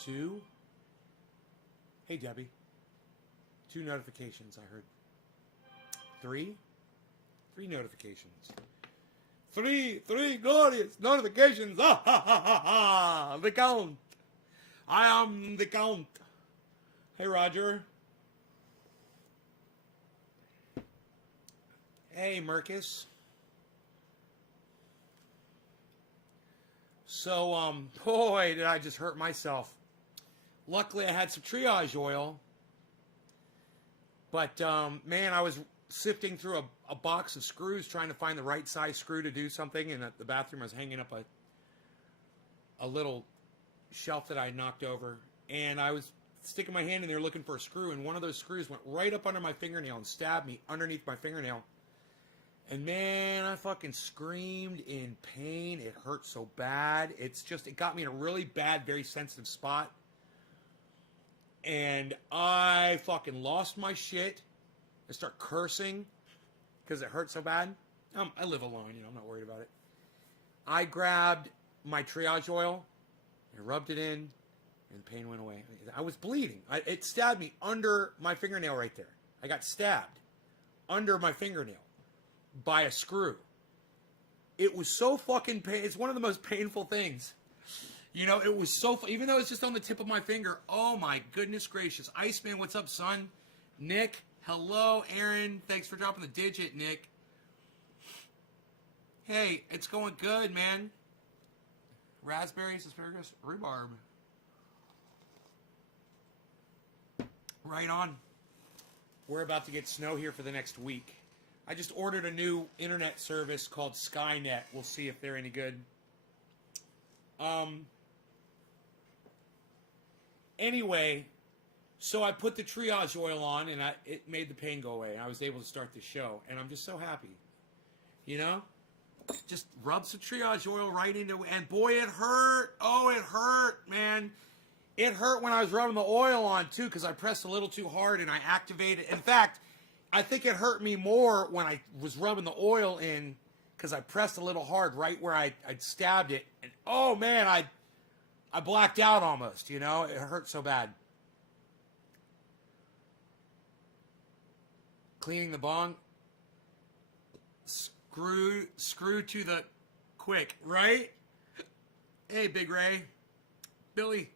2. Hey, Debbie. 2 notifications, I heard. 3. 3 notifications. 3 glorious notifications. Ah, ha, ha, ha, ha. The count. I am the count. Hey, Roger. Hey, Marcus. So, boy, did I just hurt myself. Luckily, I had some triage oil. But, man, I was sifting through a box of screws trying to find the right size screw to do something. And at the bathroom, I was hanging up a little shelf that I knocked over. And I was sticking my hand in there looking for a screw. And one of those screws went right up under my fingernail and stabbed me underneath my fingernail. And man, I fucking screamed in pain. It hurt so bad. It got me in a really bad, very sensitive spot. And I fucking lost my shit. I start cursing because it hurt so bad. I live alone, I'm not worried about it. I grabbed my triage oil and rubbed it in, and the pain went away. I was bleeding. It stabbed me under my fingernail right there. I got stabbed under my fingernail by a screw. It was so fucking pain. It's one of the most painful things. It was so, even though it's just on the tip of my finger. Oh my goodness gracious. Iceman, what's up, son? Nick, hello. Aaron, thanks for dropping the digit, Nick. Hey, it's going good, man. Raspberries, asparagus, rhubarb. Right on. We're about to get snow here for the next week. I just ordered a new internet service called Skynet. We'll see if they're any good. Anyway, so I put the triage oil on, and it made the pain go away. And I was able to start the show, and I'm just so happy. Just rub some triage oil right into it, and boy, it hurt. Oh, it hurt, man. It hurt when I was rubbing the oil on, too, because I pressed a little too hard, and I activated. In fact, I think it hurt me more when I was rubbing the oil in because I pressed a little hard right where I'd stabbed it. And, oh, man, I blacked out almost, It hurt so bad. Cleaning the bong. Screw to the quick, right? Hey, Big Ray. Billy.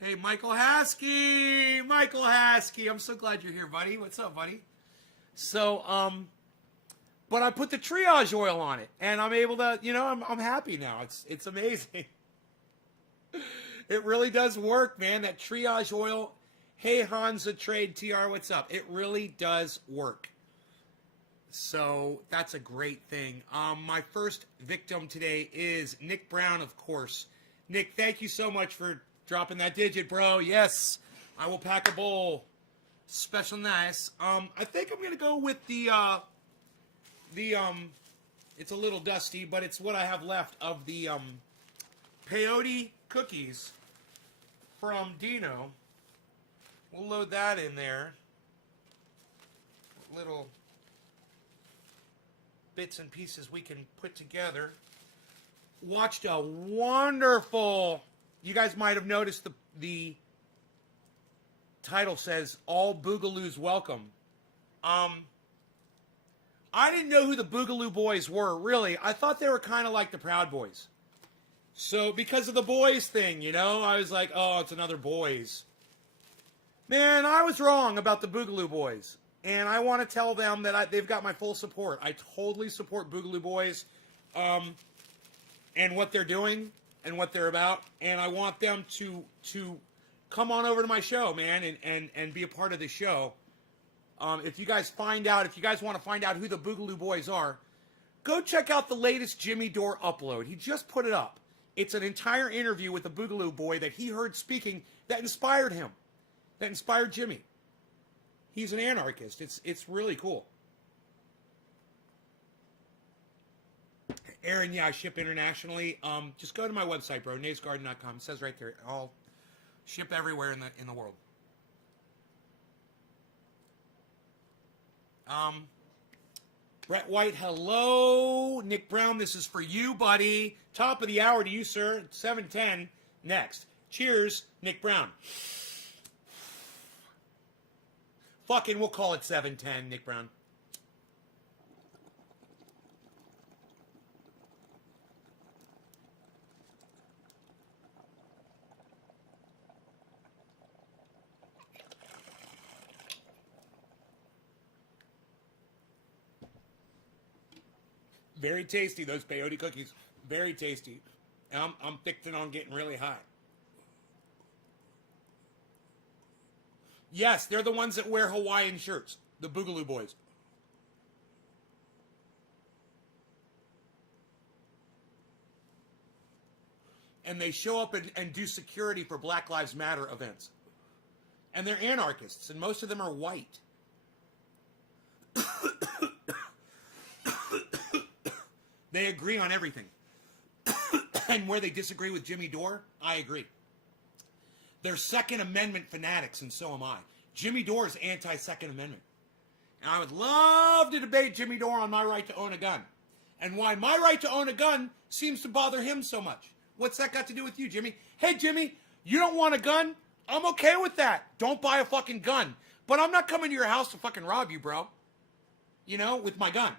Hey, Michael Haskey. Michael Haskey. I'm so glad you're here, buddy. What's up, buddy? So, but I put the triage oil on it, and I'm able to, I'm happy now. It's amazing. It really does work, man. That triage oil. Hey, Hansa Trade TR, what's up? It really does work. So that's a great thing. My first victim today is Nick Brown, of course. Nick, thank you so much for dropping that digit, bro. Yes, I will pack a bowl. Special nice. I think I'm gonna go with the it's a little dusty, but it's what I have left of the peyote cookies from Dino. We'll load that in there. Little bits and pieces we can put together. Watched a wonderful, you guys might have noticed the title says all Boogaloos welcome. I didn't know who the Boogaloo Boys were, really. I thought they were kind of like the Proud Boys. So because of the boys thing, I was like, oh, it's another boys. Man, I was wrong about the Boogaloo Boys. And I want to tell them that they've got my full support. I totally support Boogaloo Boys and what they're doing and what they're about. And I want them to come on over to my show, man, and be a part of the show. If you guys want to find out who the Boogaloo Boys are, go check out the latest Jimmy Dore upload. He just put it up. It's an entire interview with a Boogaloo boy that he heard speaking that inspired him, that inspired Jimmy. He's an anarchist. It's really cool. Aaron, yeah, I ship internationally. Just go to my website, bro, naysgarden.com. It says right there, I'll ship everywhere in the world. Brett White, hello. Nick Brown, this is for you, buddy. Top of the hour to you, sir. 7:10. Next. Cheers, Nick Brown. Fucking, we'll call it 7-10, Nick Brown. Very tasty, those peyote cookies. Very tasty. I'm fixing on getting really high. Yes, they're the ones that wear Hawaiian shirts. The Boogaloo Boys. And they show up and do security for Black Lives Matter events. And they're anarchists, and most of them are white. They agree on everything. And where they disagree with Jimmy Dore, I agree. They're Second Amendment fanatics, and so am I. Jimmy Dore is anti-Second Amendment. And I would love to debate Jimmy Dore on my right to own a gun. And why my right to own a gun seems to bother him so much. What's that got to do with you, Jimmy? Hey, Jimmy, you don't want a gun? I'm okay with that. Don't buy a fucking gun. But I'm not coming to your house to fucking rob you, bro. You know, with my gun.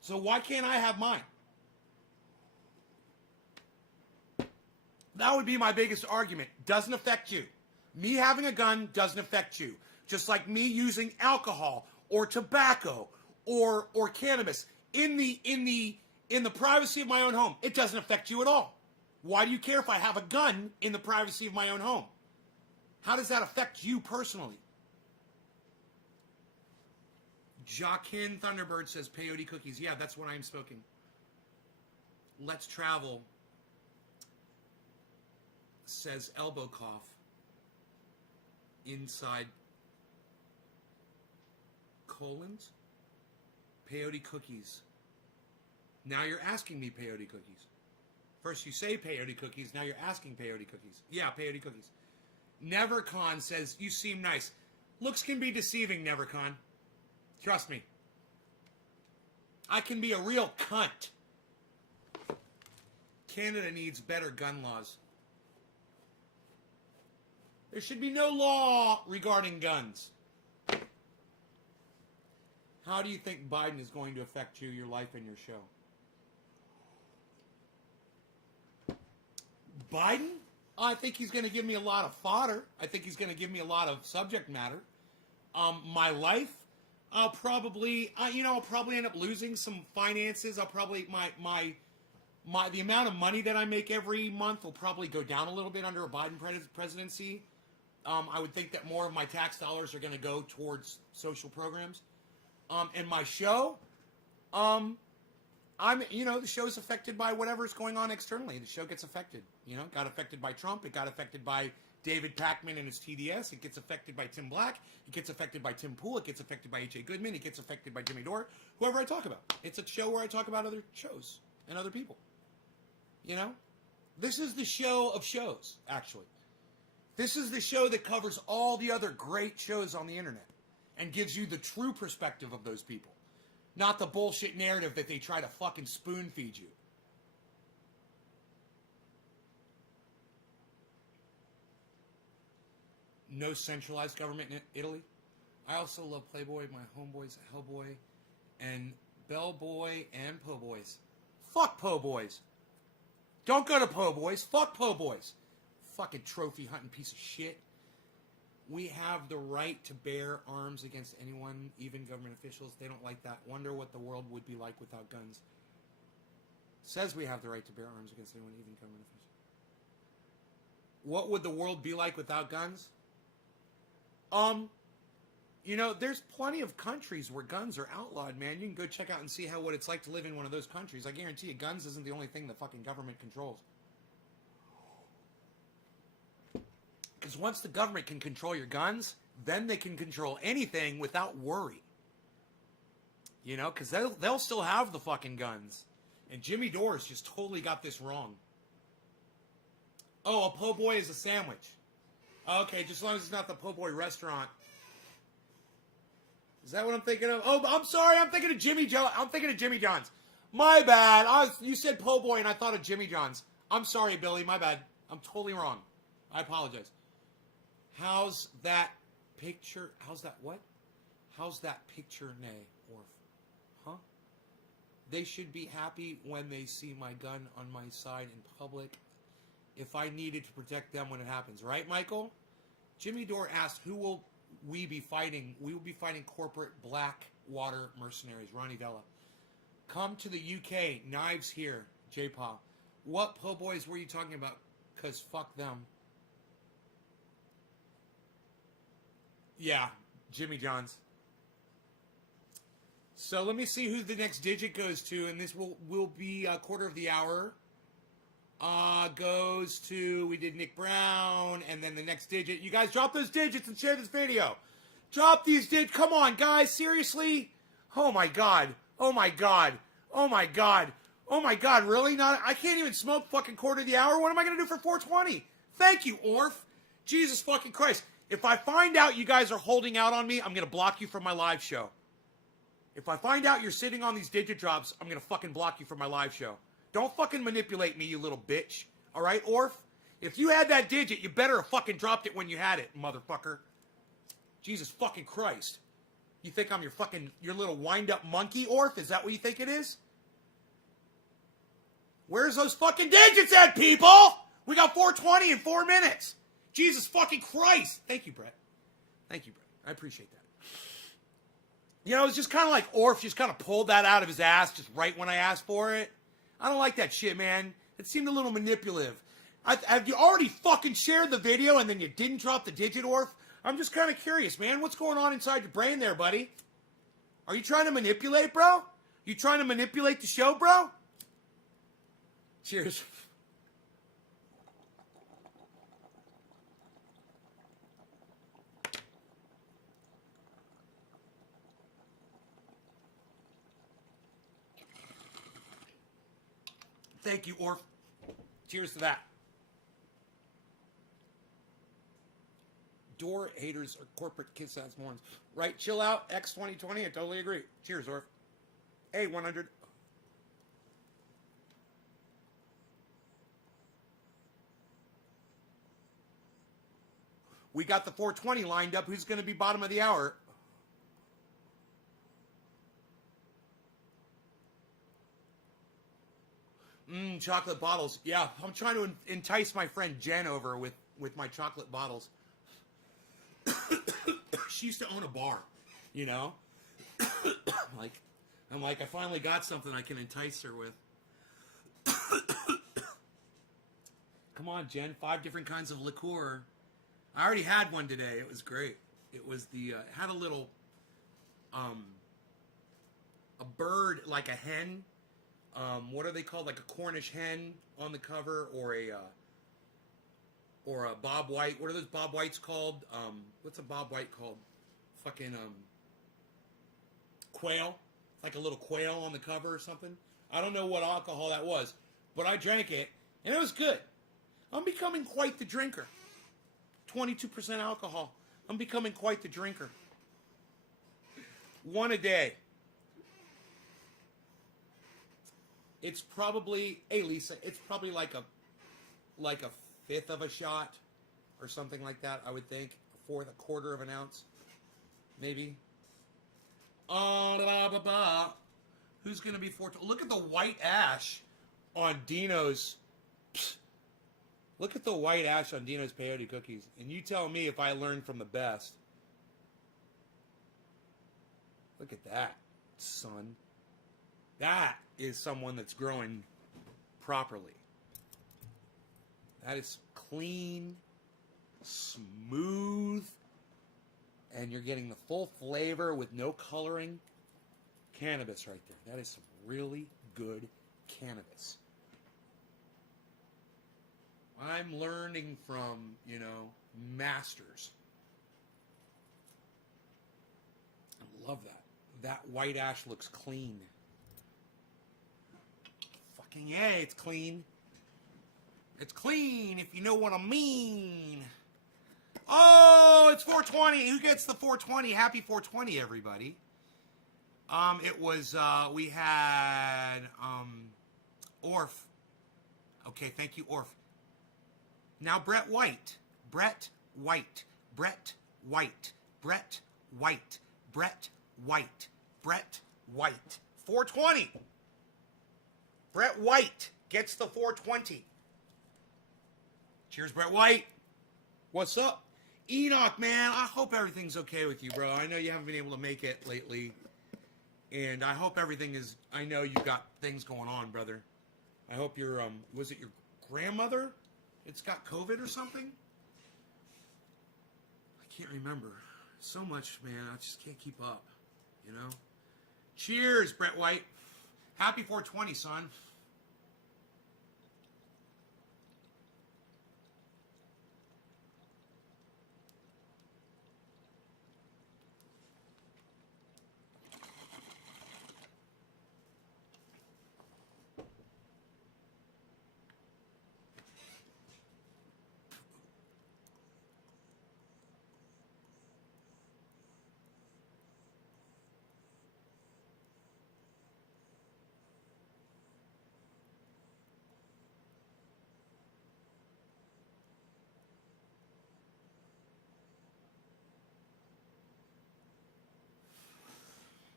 So why can't I have mine? That would be my biggest argument. Doesn't affect you. Me having a gun doesn't affect you. Just like me using alcohol or tobacco or cannabis in the privacy of my own home. It doesn't affect you at all. Why do you care if I have a gun in the privacy of my own home? How does that affect you personally? Jacquin Thunderbird says peyote cookies. Yeah, that's what I'm smoking. Let's travel. Says elbow cough inside colons. Peyote cookies. Now you're asking me peyote cookies. First you say peyote cookies, now you're asking peyote cookies. Yeah, peyote cookies. Nevercon says, you seem nice. Looks can be deceiving, Nevercon. Trust me. I can be a real cunt. Canada needs better gun laws. There should be no law regarding guns. How do you think Biden is going to affect you, your life, and your show? Biden? I think he's going to give me a lot of fodder. I think he's going to give me a lot of subject matter. My life, I'll probably end up losing some finances. I'll probably the amount of money that I make every month will probably go down a little bit under a Biden presidency. I would think that more of my tax dollars are going to go towards social programs. And my show, the show's affected by whatever's going on externally. The show gets affected. It got affected by Trump. It got affected by David Pakman and his TDS. It gets affected by Tim Black. It gets affected by Tim Pool. It gets affected by H.A. Goodman. It gets affected by Jimmy Dore. Whoever I talk about. It's a show where I talk about other shows and other people. This is the show of shows, actually. This is the show that covers all the other great shows on the internet and gives you the true perspective of those people. Not the bullshit narrative that they try to fucking spoon feed you. No centralized government in Italy. I also love Playboy, my homeboys, Hellboy, and Bellboy, and Po' Boys. Fuck Po' Boys. Don't go to Po' Boys. Fuck Po' Boys. Fucking trophy hunting piece of shit. We have the right to bear arms against anyone, even government officials. They don't like that. Wonder what the world would be like without guns. Says we have the right to bear arms against anyone, even government officials. What would the world be like without guns? There's plenty of countries where guns are outlawed, man. You can go check out and see what it's like to live in one of those countries. I guarantee you, guns isn't the only thing the fucking government controls. Because once the government can control your guns, then they can control anything without worry. Because they'll still have the fucking guns. And Jimmy Dore's just totally got this wrong. Oh, a po' boy is a sandwich. Okay, just as long as it's not the po' boy restaurant. Is that what I'm thinking of? Oh, I'm sorry, I'm thinking of Jimmy John's. My bad. You said po' boy and I thought of Jimmy John's. I'm sorry, Billy, my bad. I'm totally wrong. I apologize. How's that picture? How's that what? How's that picture, nay, Orf? Huh? They should be happy when they see my gun on my side in public if I needed to protect them when it happens. Right, Michael? Jimmy Dore asked, who will we be fighting? We will be fighting corporate Blackwater mercenaries. Ronnie Vella. Come to the UK. Knives here. J-Paw. What po' boys were you talking about? Because fuck them. Yeah, Jimmy Johns. So let me see who the next digit goes to, and this will be a quarter of the hour. Goes to, we did Nick Brown, and then the next digit. You guys drop those digits and share this video. Drop these digits. Come on, guys. Seriously? Oh, my God. Oh, my God. Oh, my God. Oh, my God. Really? Not? I can't even smoke fucking quarter of the hour. What am I going to do for 420? Thank you, Orf. Jesus fucking Christ. If I find out you guys are holding out on me, I'm going to block you from my live show. If I find out you're sitting on these digit drops, I'm going to fucking block you from my live show. Don't fucking manipulate me, you little bitch. All right, Orf? If you had that digit, you better have fucking dropped it when you had it, motherfucker. Jesus fucking Christ. You think I'm your little wind-up monkey, Orf? Is that what you think it is? Where's those fucking digits at, people? We got 420 in 4 minutes. Jesus fucking Christ. Thank you, Brett. Thank you, Brett. I appreciate that. You know, it's just kind of like Orf just kind of pulled that out of his ass just right when I asked for it. I don't like that shit, man. It seemed a little manipulative. Have you already fucking shared the video and then you didn't drop the digit, Orf? I'm just kind of curious, man. What's going on inside your brain there, buddy? Are you trying to manipulate, bro? You trying to manipulate the show, bro? Cheers. Thank you, Orf. Cheers to that. Door haters are corporate kiss-ass morons. Right, chill out, X2020, I totally agree. Cheers, Orf. A100. We got the 420 lined up. Who's going to be bottom of the hour? Chocolate bottles. Yeah, I'm trying to entice my friend Jen over with my chocolate bottles. She used to own a bar, you know? I'm like, I finally got something I can entice her with. Come on, Jen. 5 different kinds of liqueur. I already had one today. It was great. It was it had a little, a bird, like a hen. What are they called? Like a Cornish hen on the cover, or a Bob White. What are those Bob Whites called? What's a Bob White called? Fucking quail. Like a little quail on the cover or something. I don't know what alcohol that was, but I drank it and it was good. I'm becoming quite the drinker. 22% alcohol. I'm becoming quite the drinker. 1 a day. It's probably, hey Lisa, it's probably like a fifth of a shot or something like that, I would think. A quarter of an ounce, maybe. Who's going to be 420? Look at the white ash on Dino's. Look at the white ash on Dino's peyote cookies. And you tell me if I learned from the best. Look at that, son. That is someone that's growing properly. That is clean, smooth, and you're getting the full flavor with no coloring. Cannabis right there. That is some really good cannabis. I'm learning from, masters. I love that. That white ash looks clean. Fucking yeah, it's clean. It's clean, if you know what I mean. Oh, it's 420. Who gets the 420? Happy 420, everybody. It was, we had, Orf. Okay, thank you, Orf. Now, Brett White. Brett White, Brett White, Brett White, Brett White, Brett White. 420. Brett White gets the 420. Cheers, Brett White. What's up? Enoch, man, I hope everything's okay with you, bro. I know you haven't been able to make it lately. And I hope everything is... I know you've got things going on, brother. I hope your... was it your grandmother? It's got COVID or something? I can't remember. So much, man. I just can't keep up. You know? Cheers, Brett White. Happy 420, son.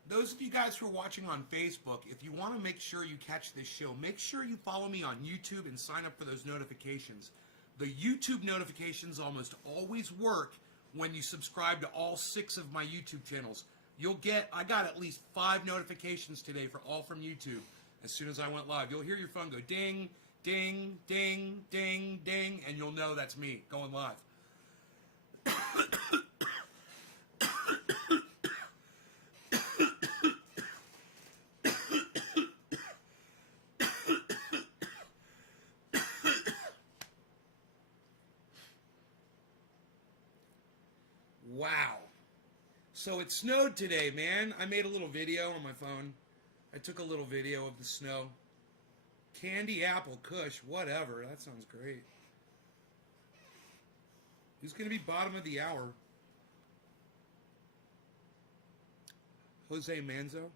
Those of you guys who are watching on Facebook, if you want to make sure you catch this show, make sure you follow me on YouTube and sign up for those notifications. The YouTube notifications almost always work when you subscribe to all 6 of my YouTube channels. I got at least 5 notifications today all from YouTube as soon as I went live. You'll hear your phone go ding, ding, ding, ding, ding, and you'll know that's me going live. Wow. So it snowed today, man. I made a little video on my phone. I took a little video of the snow. Candy, apple, kush, whatever. That sounds great. Who's going to be bottom of the hour? Jose Manzo?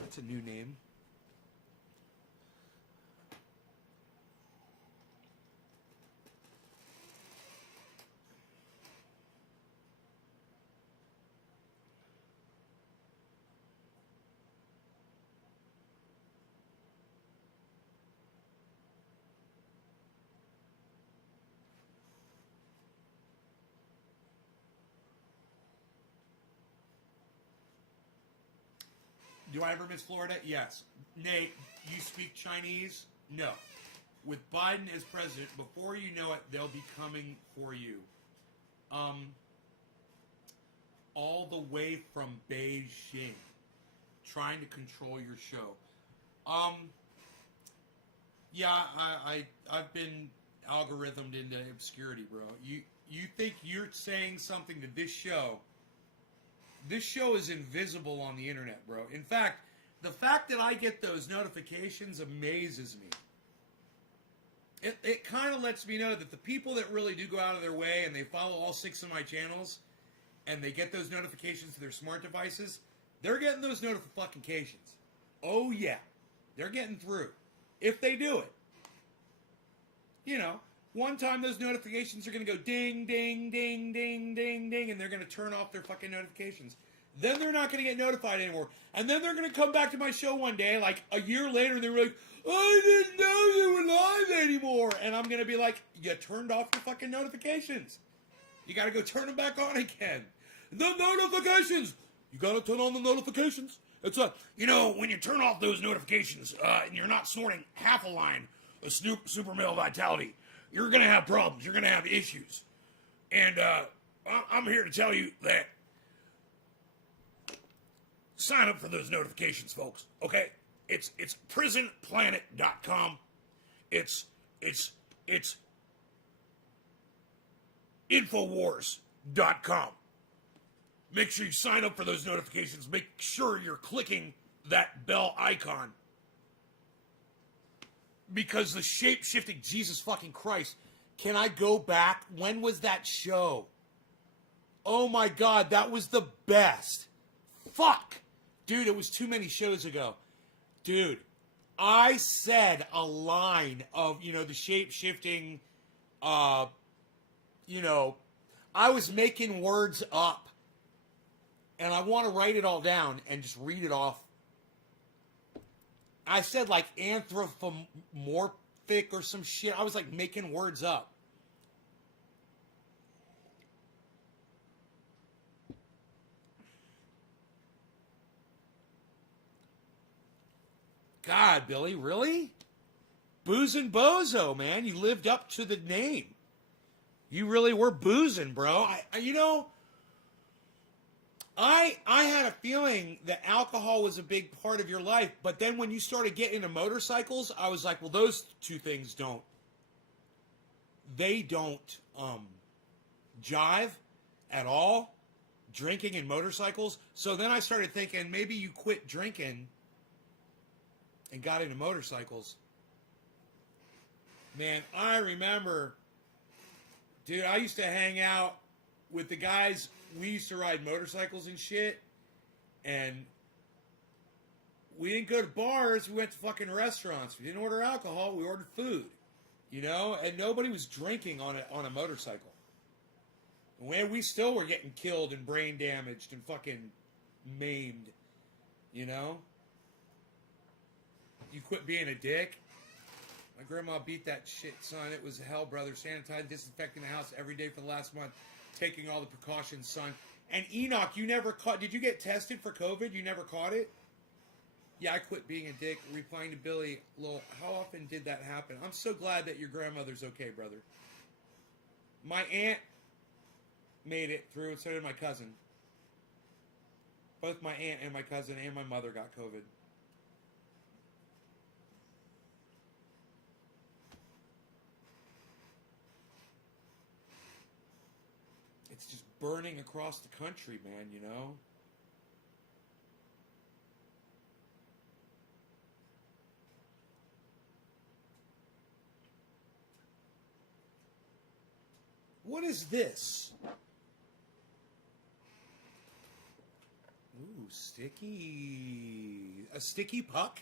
That's a new name. Do I ever miss Florida? Yes. Nate, you speak Chinese? No. With Biden as president, before you know it, they'll be coming for you. All the way from Beijing, trying to control your show. Yeah, I've been algorithmed into obscurity, bro. You think you're saying something to this show? This show is invisible on the internet, bro. In fact, the fact that I get those notifications amazes me. It kind of lets me know that the people that really do go out of their way and they follow all 6 of my channels and they get those notifications to their smart devices, they're getting those notifications. Oh, yeah. They're getting through. If they do it. You know, one time those notifications are going to go ding, ding, ding, ding, ding, ding, and they're going to turn off their fucking notifications. Then they're not going to get notified anymore. And then they're going to come back to my show one day, like a year later, and they're like, I didn't know you were live anymore. And I'm going to be like, you turned off your fucking notifications. You got to go turn them back on again. The notifications. You got to turn on the notifications. It's you know, when you turn off those notifications and you're not snorting half a line of super male vitality, you're going to have problems. You're going to have issues. And I'm here to tell you that sign up for those notifications, folks. Okay? It's prisonplanet.com. It's infowars.com. Make sure you sign up for those notifications. Make sure you're clicking that bell icon. Because the shape-shifting, Jesus fucking Christ, can I go back? When was that show? Oh my God, that was the best. Fuck. Dude, it was too many shows ago. Dude, I said a line of, the shape-shifting, I was making words up. And I want to write it all down and just read it off. I said like anthropomorphic or some shit. I was like making words up. God, Billy, really? Boozin' Bozo, man. You lived up to the name. You really were boozing, bro. I had a feeling that alcohol was a big part of your life, but then when you started getting into motorcycles, I was like, well, those two things don't jive at all, drinking and motorcycles. So then I started thinking maybe you quit drinking and got into motorcycles. Man, I remember, dude, I used to hang out with the guys. We used to ride motorcycles and shit, and we didn't go to bars. We went to fucking restaurants. We didn't order alcohol. We ordered food, and nobody was drinking on a motorcycle. And we still were getting killed and brain damaged and fucking maimed, You quit being a dick. My grandma beat that shit, son. It was hell, brother. Sanitizing, disinfecting the house every day for the last month. Taking all the precautions, son. And Enoch, you never caught... Did you get tested for COVID? You never caught it? Yeah, I quit being a dick. Replying to Billy, Lil, how often did that happen? I'm so glad that your grandmother's okay, brother. My aunt made it through, and so did my cousin. Both my aunt and my cousin and my mother got COVID. It's just burning across the country, man, What is this? Ooh, sticky. A sticky puck?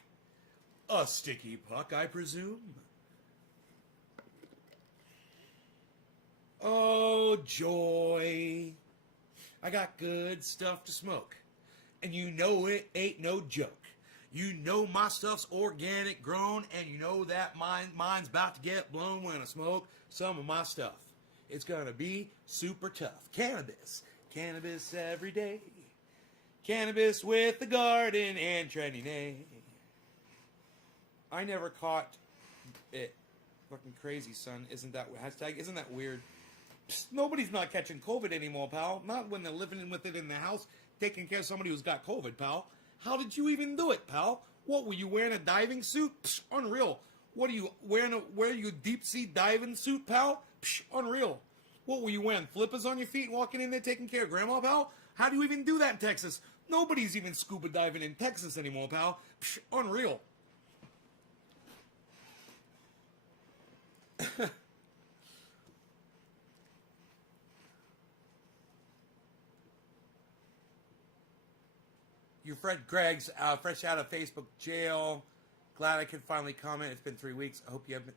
A sticky puck, I presume. Oh, joy. I got good stuff to smoke. And you know it ain't no joke. You know my stuff's organic grown, and you know that mine's about to get blown when I smoke some of my stuff. It's gonna be super tough. Cannabis. Cannabis every day. Cannabis with the garden and trendy name. I never caught it. Fucking crazy, son. Isn't that weird? Psst, nobody's not catching COVID anymore, pal. Not when they're living with it in the house, taking care of somebody who's got COVID, pal. How did you even do it, pal? What, were you wearing a diving suit? Psh, unreal. What are you wearing? Wearing your deep sea diving suit, pal? Psh, unreal. What were you wearing? Flippers on your feet, walking in there taking care of grandma, pal? How do you even do that in Texas? Nobody's even scuba diving in Texas anymore, pal. Psh, unreal. Your friend Greg's fresh out of Facebook jail. Glad I could finally comment. It's been 3 weeks. I hope you have been...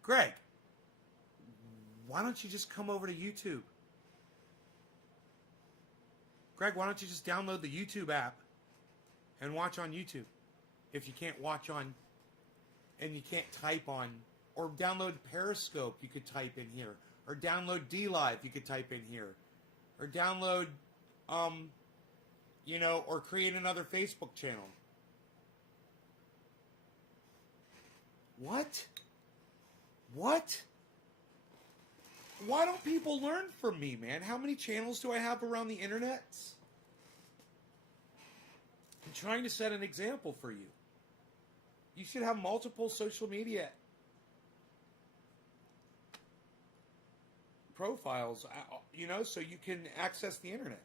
Greg, why don't you just come over to YouTube? Greg, why don't you just download the YouTube app and watch on YouTube? If you can't watch on... and you can't type on... or download Periscope, you could type in here. Or download DLive, you could type in here. Or download... or create another Facebook channel. What? What? Why don't people learn from me, man? How many channels do I have around the internet? I'm trying to set an example for you. You should have multiple social media profiles, so you can access the internet.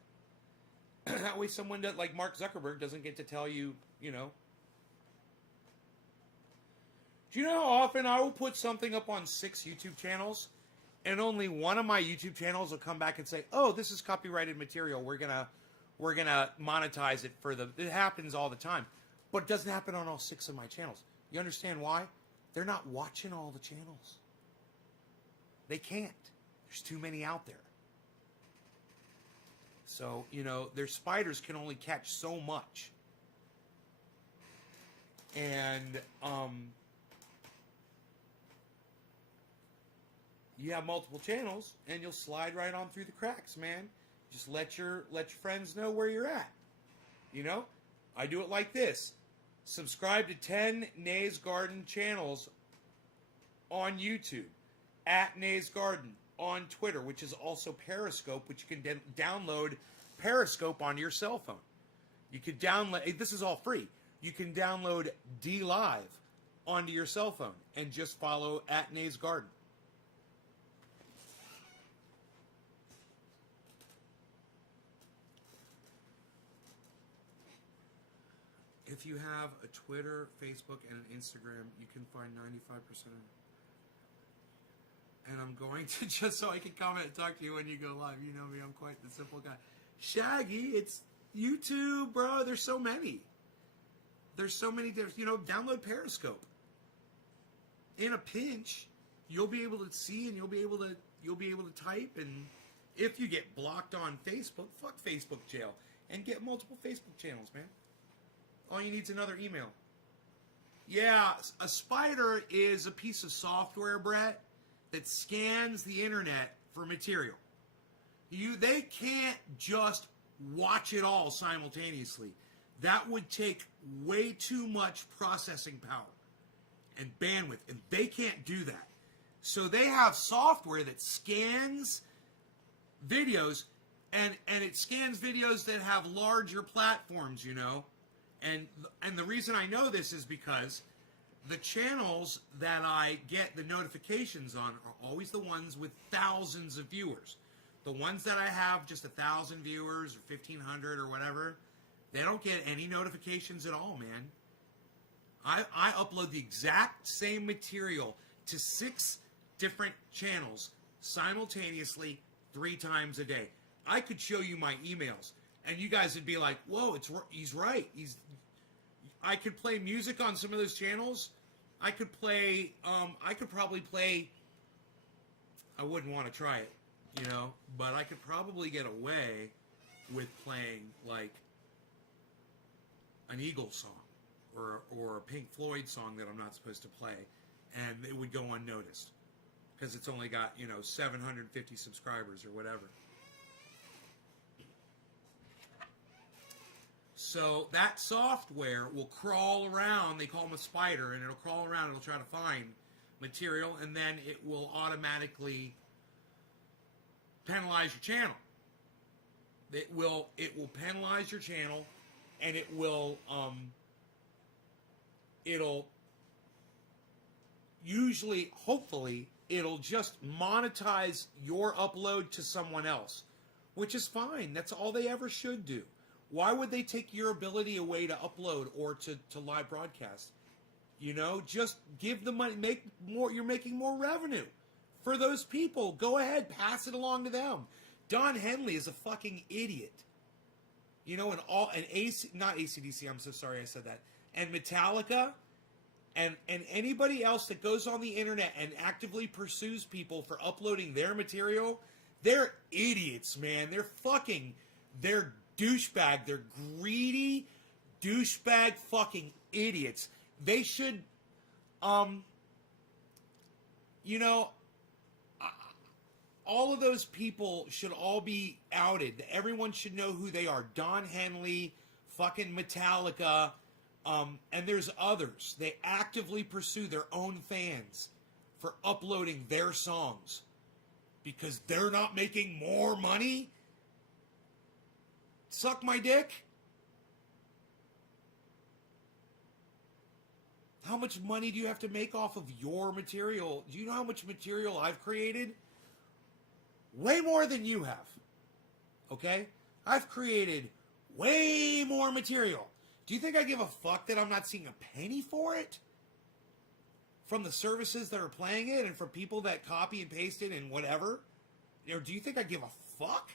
That way someone like Mark Zuckerberg doesn't get to tell you, Do you know how often I will put something up on 6 YouTube channels and only one of my YouTube channels will come back and say, "Oh, this is copyrighted material. We're gonna monetize it for the." It happens all the time, but it doesn't happen on all 6 of my channels. You understand why? They're not watching all the channels. They can't. There's too many out there. So, you know, their spiders can only catch so much. And you have multiple channels, and you'll slide right on through the cracks, man. Just let your friends know where you're at. You know, I do it like this: subscribe to 10 Nays Garden channels on YouTube, at Nays Garden on Twitter, which is also Periscope, which you can download Periscope onto your cell phone. You could download. This is all free. You can download D Live onto your cell phone and just follow at Nays Garden. If you have a Twitter, Facebook, and an Instagram, you can find 95% of it. And I'm going to, just so I can comment and talk to you when you go live. You know me, I'm quite the simple guy. Shaggy, it's YouTube, bro. There's so many. There's so many different, you know, download Periscope. In a pinch, you'll be able to see and you'll be able to type, and if you get blocked on Facebook, fuck Facebook jail. And get multiple Facebook channels, man. All you need is another email. Yeah, a spider is a piece of software, Brett, that scans the internet for material. They can't just watch it all simultaneously. That would take way too much processing power and bandwidth, and they can't do that. So they have software that scans videos, and it scans videos that have larger platforms, you know. And the reason I know this is because the channels that I get the notifications on are always the ones with thousands of viewers. The ones that I have just 1,000 viewers or 1,500 or whatever, they don't get any notifications at all, man. I upload the exact same material to 6 different channels simultaneously 3 times a day. I could show you my emails, and you guys would be like, "Whoa, he's right." I could play music on some of those channels. I could probably play. I wouldn't want to try it, you know, but I could probably get away with playing like an Eagles song or a Pink Floyd song that I'm not supposed to play, and it would go unnoticed because it's only got, you know, 750 subscribers or whatever. So that software will crawl around. They call them a spider, and it'll crawl around. It'll try to find material, and then it will automatically penalize your channel. It will penalize your channel, and it'll usually, hopefully, it'll just monetize your upload to someone else, which is fine. That's all they ever should do. Why would they take your ability away to upload or to live broadcast? You know, just give the money, make more. You're making more revenue for those people. Go ahead, pass it along to them. Don Henley is a fucking idiot. You know, not AC/DC. I'm so sorry I said that. And Metallica, and anybody else that goes on the internet and actively pursues people for uploading their material, they're idiots, man. They're douchebag. They're greedy, douchebag fucking idiots. They should, you know, all of those people should all be outed. Everyone should know who they are. Don Henley, fucking Metallica, and there's others. They actively pursue their own fans for uploading their songs because they're not making more money. Suck my dick. How much money do you have to make off of your material? Do you know how much material I've created? Way more than you have. Okay? I've created way more material. Do you think I give a fuck that I'm not seeing a penny for it? from the services that are playing it and from people that copy and paste it and whatever? Or do you think I give a fuck?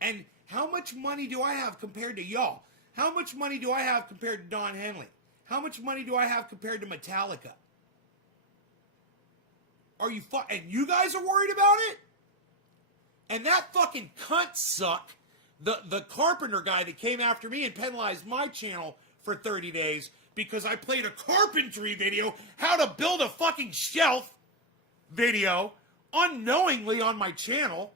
And how much money do I have compared to y'all? How much money do I have compared to Don Henley? How much money do I have compared to Metallica? Are you and you guys are worried about it? And that fucking cunt suck, the carpenter guy that came after me and penalized my channel for 30 days because I played a carpentry video, how to build a fucking shelf video, unknowingly on my channel,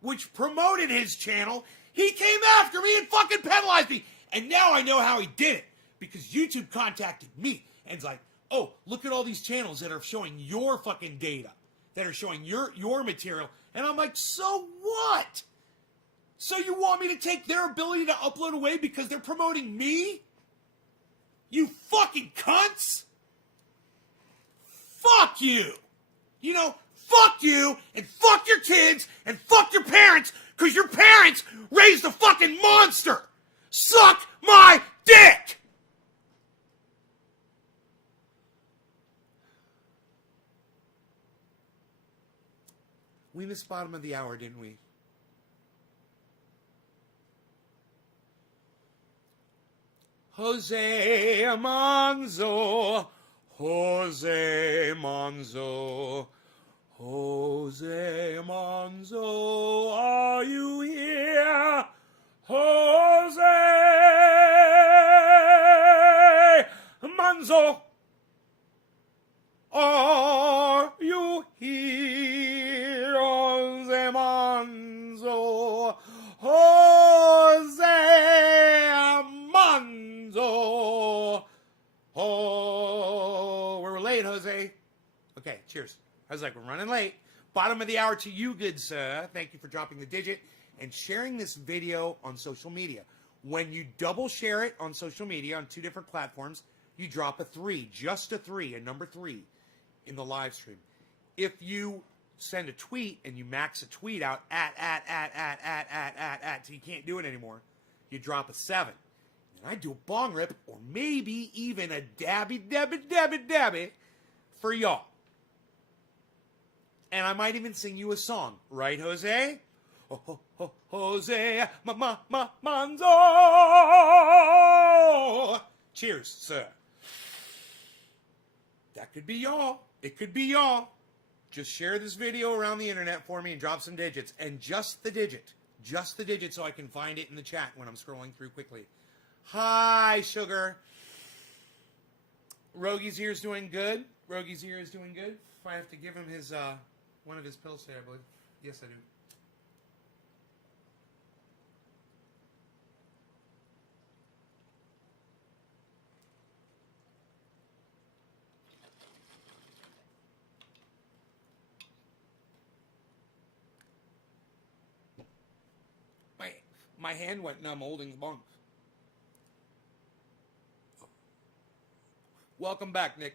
which promoted his channel. He came after me and fucking penalized me. And now I know how he did it. Because YouTube contacted me and it's like, oh, look at all these channels that are showing your fucking data, that are showing your material. And I'm like, so what? So you want me to take their ability to upload away because they're promoting me? You fucking cunts! Fuck you! You know, fuck you, and fuck your kids, and fuck your parents, because your parents raised a fucking monster! Suck my dick! We missed bottom of the hour, didn't we? Jose Manzo, Jose Manzo, Jose Manzo, are you here? Jose Manzo, are you here? Jose Manzo, Jose Manzo. Oh, we're late, Jose. Okay, cheers. I was like, we're running late. Bottom of the hour to you, good sir. Thank you for dropping the digit and sharing this video on social media. When you double share it on social media on 2 different platforms, you drop a 3, just a 3, a number 3 in the live stream. If you send a tweet and you max a tweet out at, till you can't do it anymore, you drop a 7. And I do a bong rip or maybe even a dabby for y'all. And I might even sing you a song. Right, Jose? Jose Manzo. Cheers, sir. That could be y'all. It could be y'all. Just share this video around the internet for me and drop some digits. And just the digit. Just the digit so I can find it in the chat when I'm scrolling through quickly. Hi, sugar. Rogy's ear's doing good. Rogy's ear is doing good. If I have to give him his, one of his pills today, I believe. Yes, I do. My hand went numb holding the bong. Welcome back, Nick.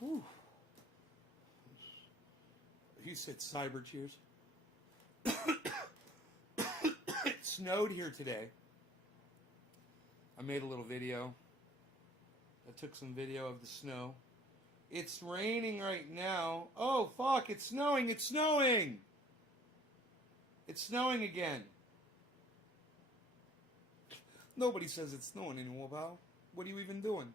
Whew. He said cyber cheers. It snowed here today. I made a little video. I took some video of the snow. It's raining right now. Oh, fuck, it's snowing, it's snowing! It's snowing again. Nobody says it's snowing anymore, pal. What are you even doing?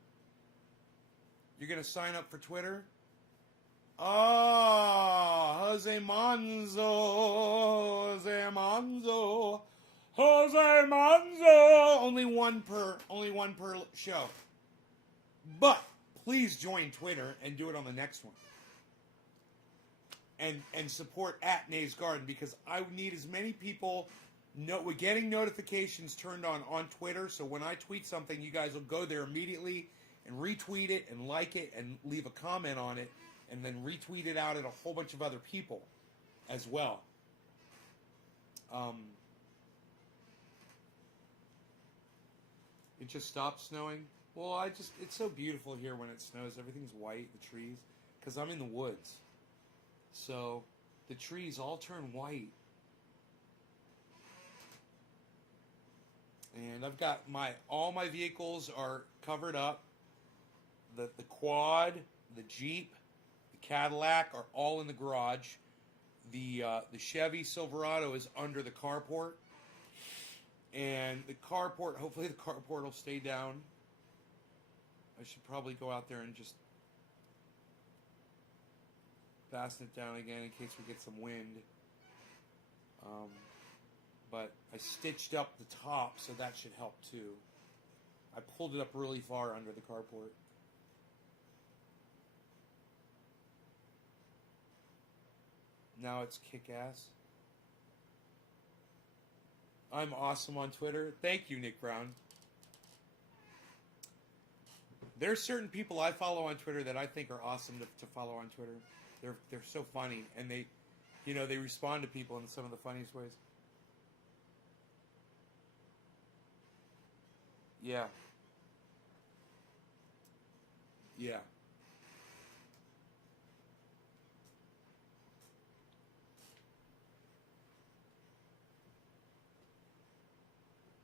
You're going to sign up for Twitter? Oh, Jose Manzo, Jose Manzo, Jose Manzo. Only one per show. But please join Twitter and do it on the next one. And support at Nays Garden because I need as many people. We're getting notifications turned on Twitter, so when I tweet something, you guys will go there immediately and retweet it and like it and leave a comment on it and then retweet it out at a whole bunch of other people as well. It just stopped snowing. Well, it's so beautiful here when it snows. Everything's white, the trees, because I'm in the woods. So the trees all turn white. And I've got all my vehicles are covered up. The quad, the Jeep, the Cadillac are all in the garage. The Chevy Silverado is under the carport. And the carport, hopefully the carport will stay down. I should probably go out there and just fasten it down again in case we get some wind. But I stitched up the top, so that should help too. I pulled it up really far under the carport. Now it's kick-ass. I'm awesome on Twitter. Thank you, Nick Brown. There's certain people I follow on Twitter that I think are awesome to follow on Twitter. They're so funny, and they respond to people in some of the funniest ways. Yeah. Yeah.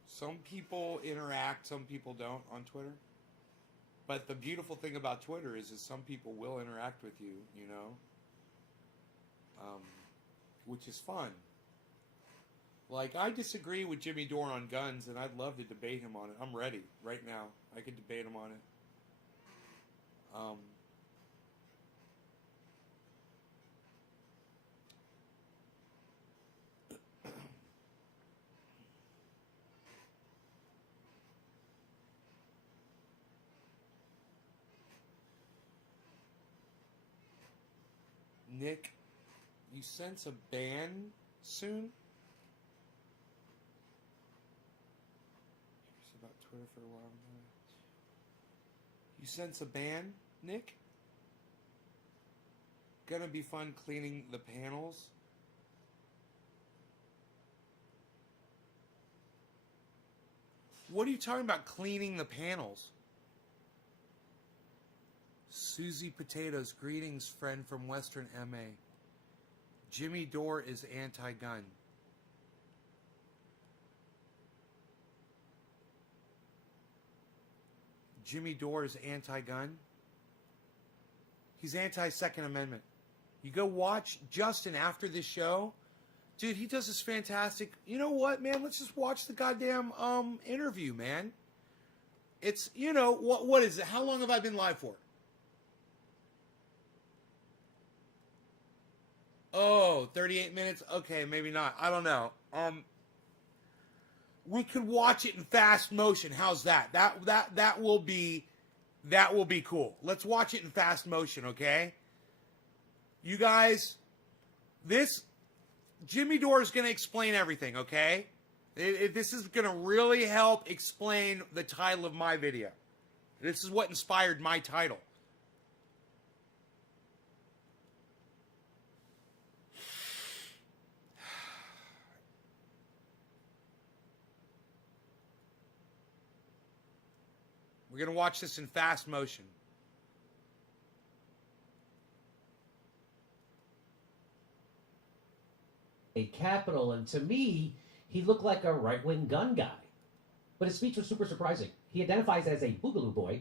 Some people interact, some people don't on Twitter. But the beautiful thing about Twitter is some people will interact with you, which is fun. Like, I disagree with Jimmy Dore on guns, and I'd love to debate him on it. I'm ready right now. I could debate him on it. Nick, you sense a ban soon? Here's about Twitter for a while. You sense a ban, Nick? Gonna be fun cleaning the panels. What are you talking about, cleaning the panels? Susie Potatoes, greetings, friend from Western MA. Jimmy Dore is anti-gun. Jimmy Dore is anti-gun. He's anti-Second Amendment. You go watch Justin after this show. Dude, he does this fantastic... You know what, man? Let's just watch the goddamn interview, man. It's, what is it? How long have I been live for? Oh, 38 minutes? Okay, maybe not. I don't know. We could watch it in fast motion. How's that? That will be cool. Let's watch it in fast motion, okay? You guys, Jimmy Dore is going to explain everything, okay? This is going to really help explain the title of my video. This is what inspired my title. We're going to watch this in fast motion. A capital, and to me, he looked like a right-wing gun guy. But his speech was super surprising. He identifies as a Boogaloo boy,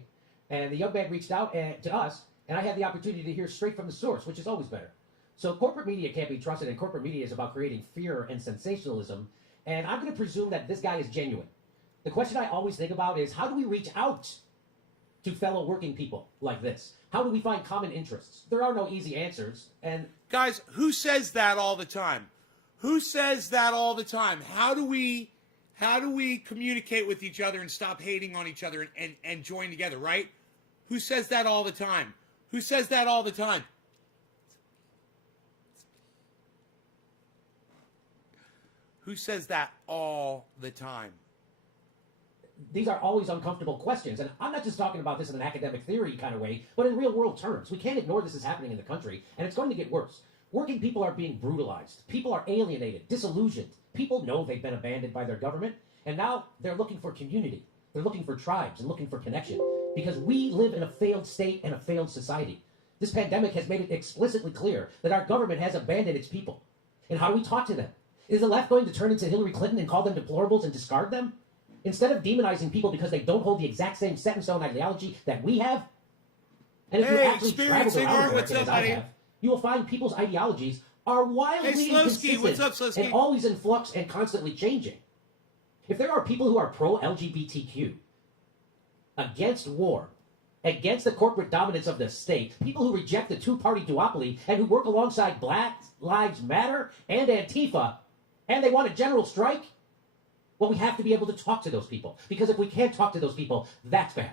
and the young man reached out to us, and I had the opportunity to hear straight from the source, which is always better. So corporate media can't be trusted, and corporate media is about creating fear and sensationalism, and I'm going to presume that this guy is genuine. The question I always think about is, how do we reach out to fellow working people like this? How do we find common interests? There are no easy answers, and... Guys, who says that all the time? Who says that all the time? How do we communicate with each other and stop hating on each other and join together, right? Who says that all the time? Who says that all the time? Who says that all the time? these are always uncomfortable questions. And I'm not just talking about this in an academic theory kind of way, but in real world terms. We can't ignore this is happening in the country, and it's going to get worse. Working people are being brutalized. People are alienated, disillusioned. People know they've been abandoned by their government, and now they're looking for community. They're looking for tribes and looking for connection, because we live in a failed state and a failed society. This pandemic has made it explicitly clear that our government has abandoned its people. And how do we talk to them? Is the left going to turn into Hillary Clinton and call them deplorables and discard them? Instead of demonizing people because they don't hold the exact same set in stone ideology that we have? And if you actually travel around America as I have, you will find people's ideologies are wildly inconsistent what's up, Slowski? and always in flux and constantly changing. If there are people who are pro-LGBTQ, against war, against the corporate dominance of the state, people who reject the two-party duopoly and who work alongside Black Lives Matter and Antifa, and they want a general strike, well, we have to be able to talk to those people. Because if we can't talk to those people, that's bad.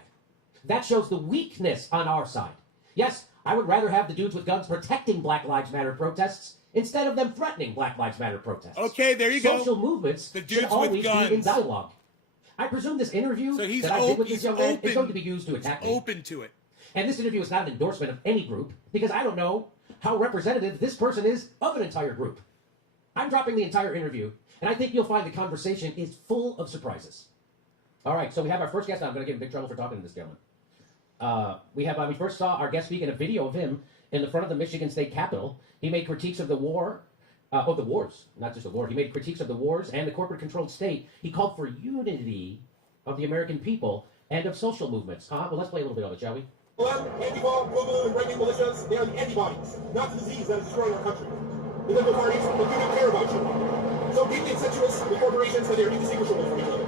That shows the weakness on our side. Yes, I would rather have the dudes with guns protecting Black Lives Matter protests instead of them threatening Black Lives Matter protests. Okay, there you go. Social movements should always be in dialogue. I presume this interview that I did with this young man is going to be used to attack me. Open to it. And this interview is not an endorsement of any group, because I don't know how representative this person is of an entire group. I'm dropping the entire interview, and I think you'll find the conversation is full of surprises. All right, so we have our first guest. I'm going to get in big trouble for talking to this gentleman. We first saw our guest speak in a video of him in the front of the Michigan State Capitol. He made critiques of the war, of the wars, not just the war. He made critiques of the wars and the corporate-controlled state. He called for unity of the American people and of social movements. Well, let's play a little bit of it, shall we? Anti-ball, boogaloo, and right-wing militias, they are the antibodies, not the disease that is destroying our country. The liberal parties, they do not care about you. So deeply incestuous with corporations that they are indistinguishable from each other.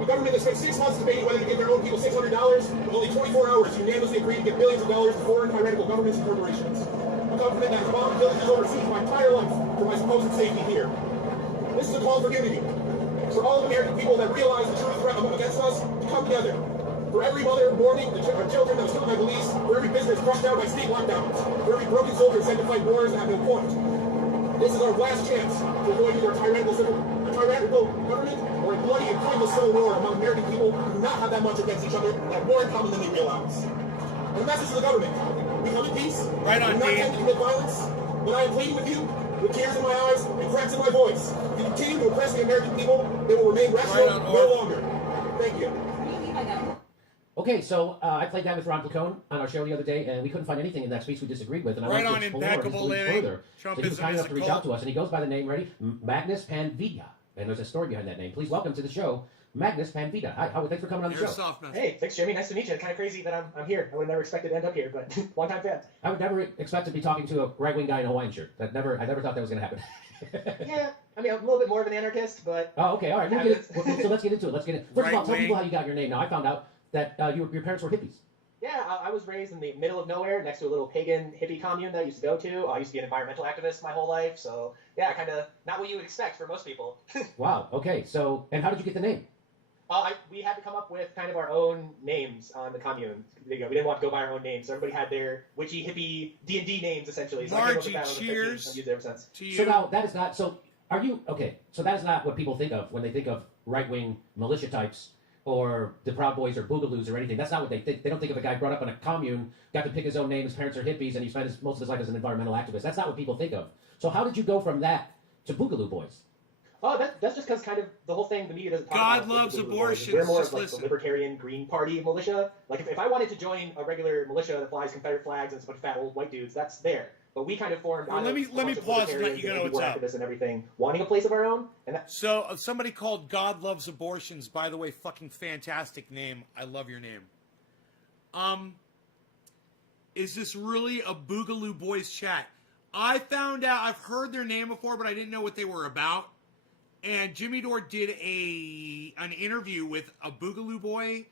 A government that spent 6 months debating whether to give their own people $600, with only 24 hours unanimously agreed to give billions of dollars to foreign tyrannical governments and corporations. A government that has bombed villages overseas my entire life for my supposed safety here. This is a call for unity. For all American people that realize the true threat against us to come together. For every mother mourning our children that was killed by police, for every business crushed down by state lockdowns, for every broken soldier sent to fight wars that have no point. This is our last chance to avoid either a tyrannical government or a bloody and pointless civil war among American people who do not have that much against each other and have more in common than they realize. And the message to the government: we come in peace. Right on, we do not tend to commit violence. But I am pleading with you, with tears in my eyes and cracks in my voice. If you continue to oppress the American people, they will remain rational no longer. Thank you. Okay, so I played that with Ron Placone on our show the other day, and we couldn't find anything in that speech we disagreed with. And I Right wanted on, to explore impeccable his beliefs living. further. So he was Trumpism kind is enough to a reach cult. out to us, and he goes by the name, ready? Magnus Panvita. And there's a story behind that name. Please welcome to the show, Magnus Panvita. Hi, Howard, thanks for coming on the You're show. soft mouth. Hey, thanks, Jimmy. Nice to meet you. Kind of crazy that I'm here. I would have never expected to end up here, but long-time fan. I would never expect to be talking to a right-wing guy in a Hawaiian shirt. I never thought that was going to happen. Yeah, I mean, I'm a little bit more of an anarchist, but... Oh, okay, all right. So let's get into it. First of all, tell people how you got your name. Now, I found out that your parents were hippies. Yeah, I was raised in the middle of nowhere next to a little pagan hippie commune that I used to go to. I used to be an environmental activist my whole life, so yeah, kind of not what you would expect for most people. Wow, okay. So, and how did you get the name? We had to come up with kind of our own names on the commune. We didn't want to go by our own names, so everybody had their witchy, hippie, D&D names, essentially. So Margie, I came up with that cheers. I've used it ever since. To you. So now, that is not, so are you, okay, so that is not what people think of when they think of right-wing militia types or the Proud Boys or Boogaloos or anything. That's not what they think. They don't think of a guy brought up in a commune, got to pick his own name, his parents are hippies, and he spent most of his life as an environmental activist. That's not what people think of. So how did you go from that to Boogaloo Boys? Oh, that's just because kind of the whole thing the media doesn't talk God about. loves abortions. We're more Just of like listen. the Libertarian Green Party militia. Like if I wanted to join a regular militia that flies Confederate flags and it's a bunch of fat old white dudes, that's there. But we kind of formed. Well, let me pause and let you know what's up. Activists and everything, wanting a place of our own. And that, So somebody called God Loves Abortions. By the way, fucking fantastic name. I love your name. Is this really a Boogaloo Boys chat? I found out, I've heard their name before, but I didn't know what they were about. And Jimmy Dore did an interview with a Boogaloo boy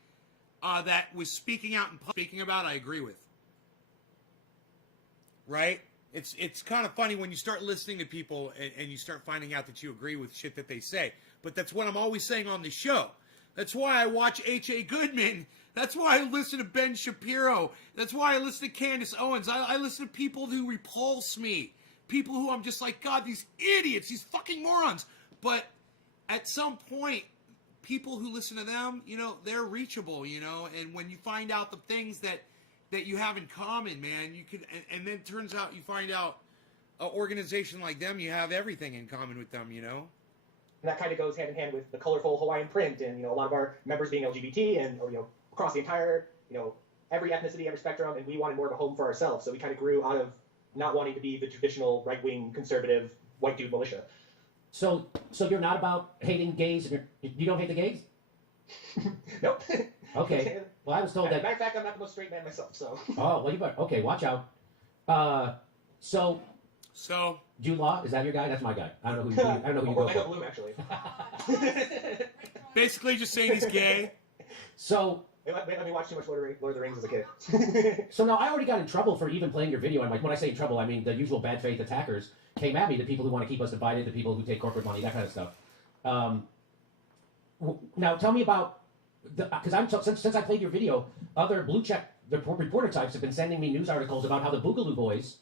that was speaking out and speaking about. I agree with. Right? It's kind of funny when you start listening to people and you start finding out that you agree with shit that they say. But that's what I'm always saying on the show. That's why I watch H.A. Goodman. That's why I listen to Ben Shapiro. That's why I listen to Candace Owens. I listen to people who repulse me. People who I'm just like, God, these idiots, these fucking morons. But at some point, people who listen to them, they're reachable, and when you find out the things that you have in common, man, you can, and then it turns out you find out an organization like them, you have everything in common with them, And that kind of goes hand in hand with the colorful Hawaiian print and, a lot of our members being LGBT and, across the entire, every ethnicity, every spectrum, and we wanted more of a home for ourselves. So we kind of grew out of not wanting to be the traditional right-wing conservative white dude militia. So you're not about hating gays, and you don't hate the gays? Nope. Okay. Well, I was told that. Matter of fact, I'm not the most straight man myself, so. Oh, well, you better. Okay, watch out. So Jude Law, is that your guy? That's my guy. I don't know who. I don't know who you go Orlando for. Bloom, actually. basically just saying he's gay. So. Let me watch too much Lord of the Rings as a kid. So now I already got in trouble for even playing your video. And like when I say in trouble, I mean the usual bad faith attackers came at me, the people who want to keep us divided, the people who take corporate money, that kind of stuff. Now tell me about because since I played your video, other blue check reporter types have been sending me news articles about how the Boogaloo Boys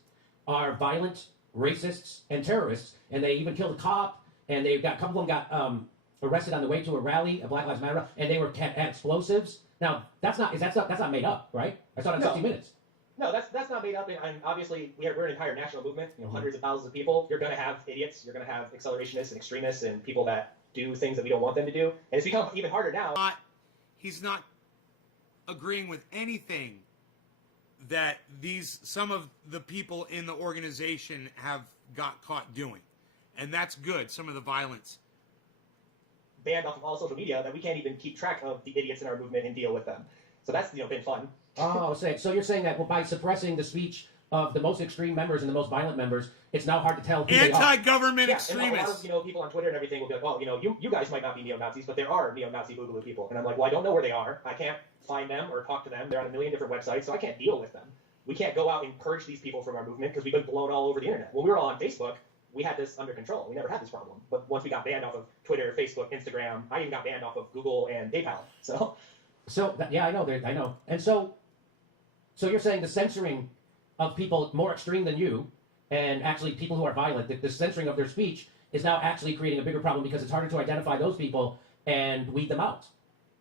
are violent racists and terrorists, and they even killed a cop, and they got a couple of them got arrested on the way to a rally, a Black Lives Matter, and they had explosives. Now that's not made up, right? I saw it in 60 Minutes. No, that's not made up, and obviously we're an entire national movement. Hundreds of thousands of people. You're going to have idiots. You're going to have accelerationists and extremists and people that do things that we don't want them to do. And it's become even harder now. He's not agreeing with anything that some of the people in the organization have got caught doing, and that's good. Some of the violence banned off of all social media that we can't even keep track of the idiots in our movement and deal with them. So that's been fun. Oh, so you're saying that by suppressing the speech of the most extreme members and the most violent members, it's now hard to tell who they are. Anti-government extremists. extremists. And a lot of people on Twitter and everything will be like, well, you guys might not be neo-Nazis, but there are neo-Nazi Boogaloo people. And I'm like, well, I don't know where they are. I can't find them or talk to them. They're on a million different websites, so I can't deal with them. We can't go out and purge these people from our movement because we've been blown all over the internet. When we were all on Facebook, we had this under control. We never had this problem. But once we got banned off of Twitter, Facebook, Instagram, I even got banned off of Google and PayPal. Yeah, I know. And so you're saying the censoring of people more extreme than you, and actually people who are violent, the censoring of their speech is now actually creating a bigger problem because it's harder to identify those people and weed them out.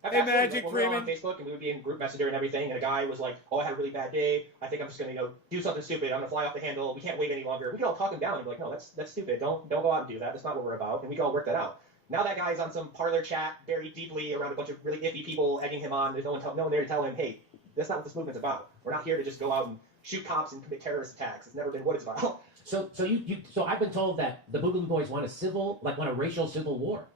Hey, Magic when we were on Facebook and we would be in group messenger and everything, and a guy was like, "Oh, I had a really bad day. I think I'm just gonna do something stupid. I'm gonna fly off the handle. We can't wait any longer." We could all talk him down and be like, "No, that's stupid. Don't go out and do that. That's not what we're about." And we could all work that out. Now that guy's on some parlor chat, buried deeply around a bunch of really iffy people egging him on. There's no one there to tell him, "Hey, that's not what this movement's about. We're not here to just go out and shoot cops and commit terrorist attacks. It's never been what it's about." So I've been told that the Boogaloo Boys want a racial civil war.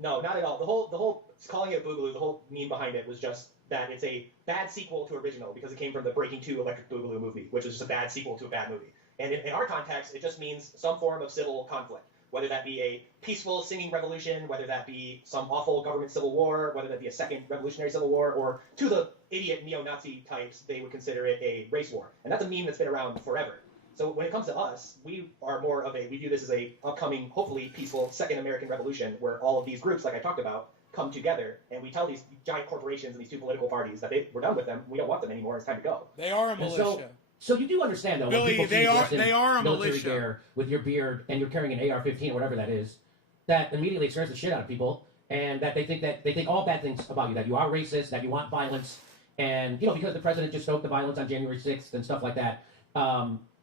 No, not at all. The whole calling it Boogaloo, the whole meme behind it was just that it's a bad sequel to original because it came from the Breaking 2 Electric Boogaloo movie, which was just a bad sequel to a bad movie. And in our context, it just means some form of civil conflict, whether that be a peaceful singing revolution, whether that be some awful government civil war, whether that be a second revolutionary civil war, or to the idiot neo-Nazi types, they would consider it a race war. And that's a meme that's been around forever. So when it comes to us, we are more of we view this as a upcoming, hopefully peaceful second American revolution where all of these groups, like I talked about, come together and we tell these giant corporations and these two political parties that we're done with them, we don't want them anymore, it's time to go. They are a militia. So you do understand, though, Billy, when they people are a military militia. gear with your beard and you're carrying an AR-15 or whatever that is, that immediately scares the shit out of people, and that they think all bad things about you, that you are racist, that you want violence, and because the president just stoked the violence on January 6th and stuff like that.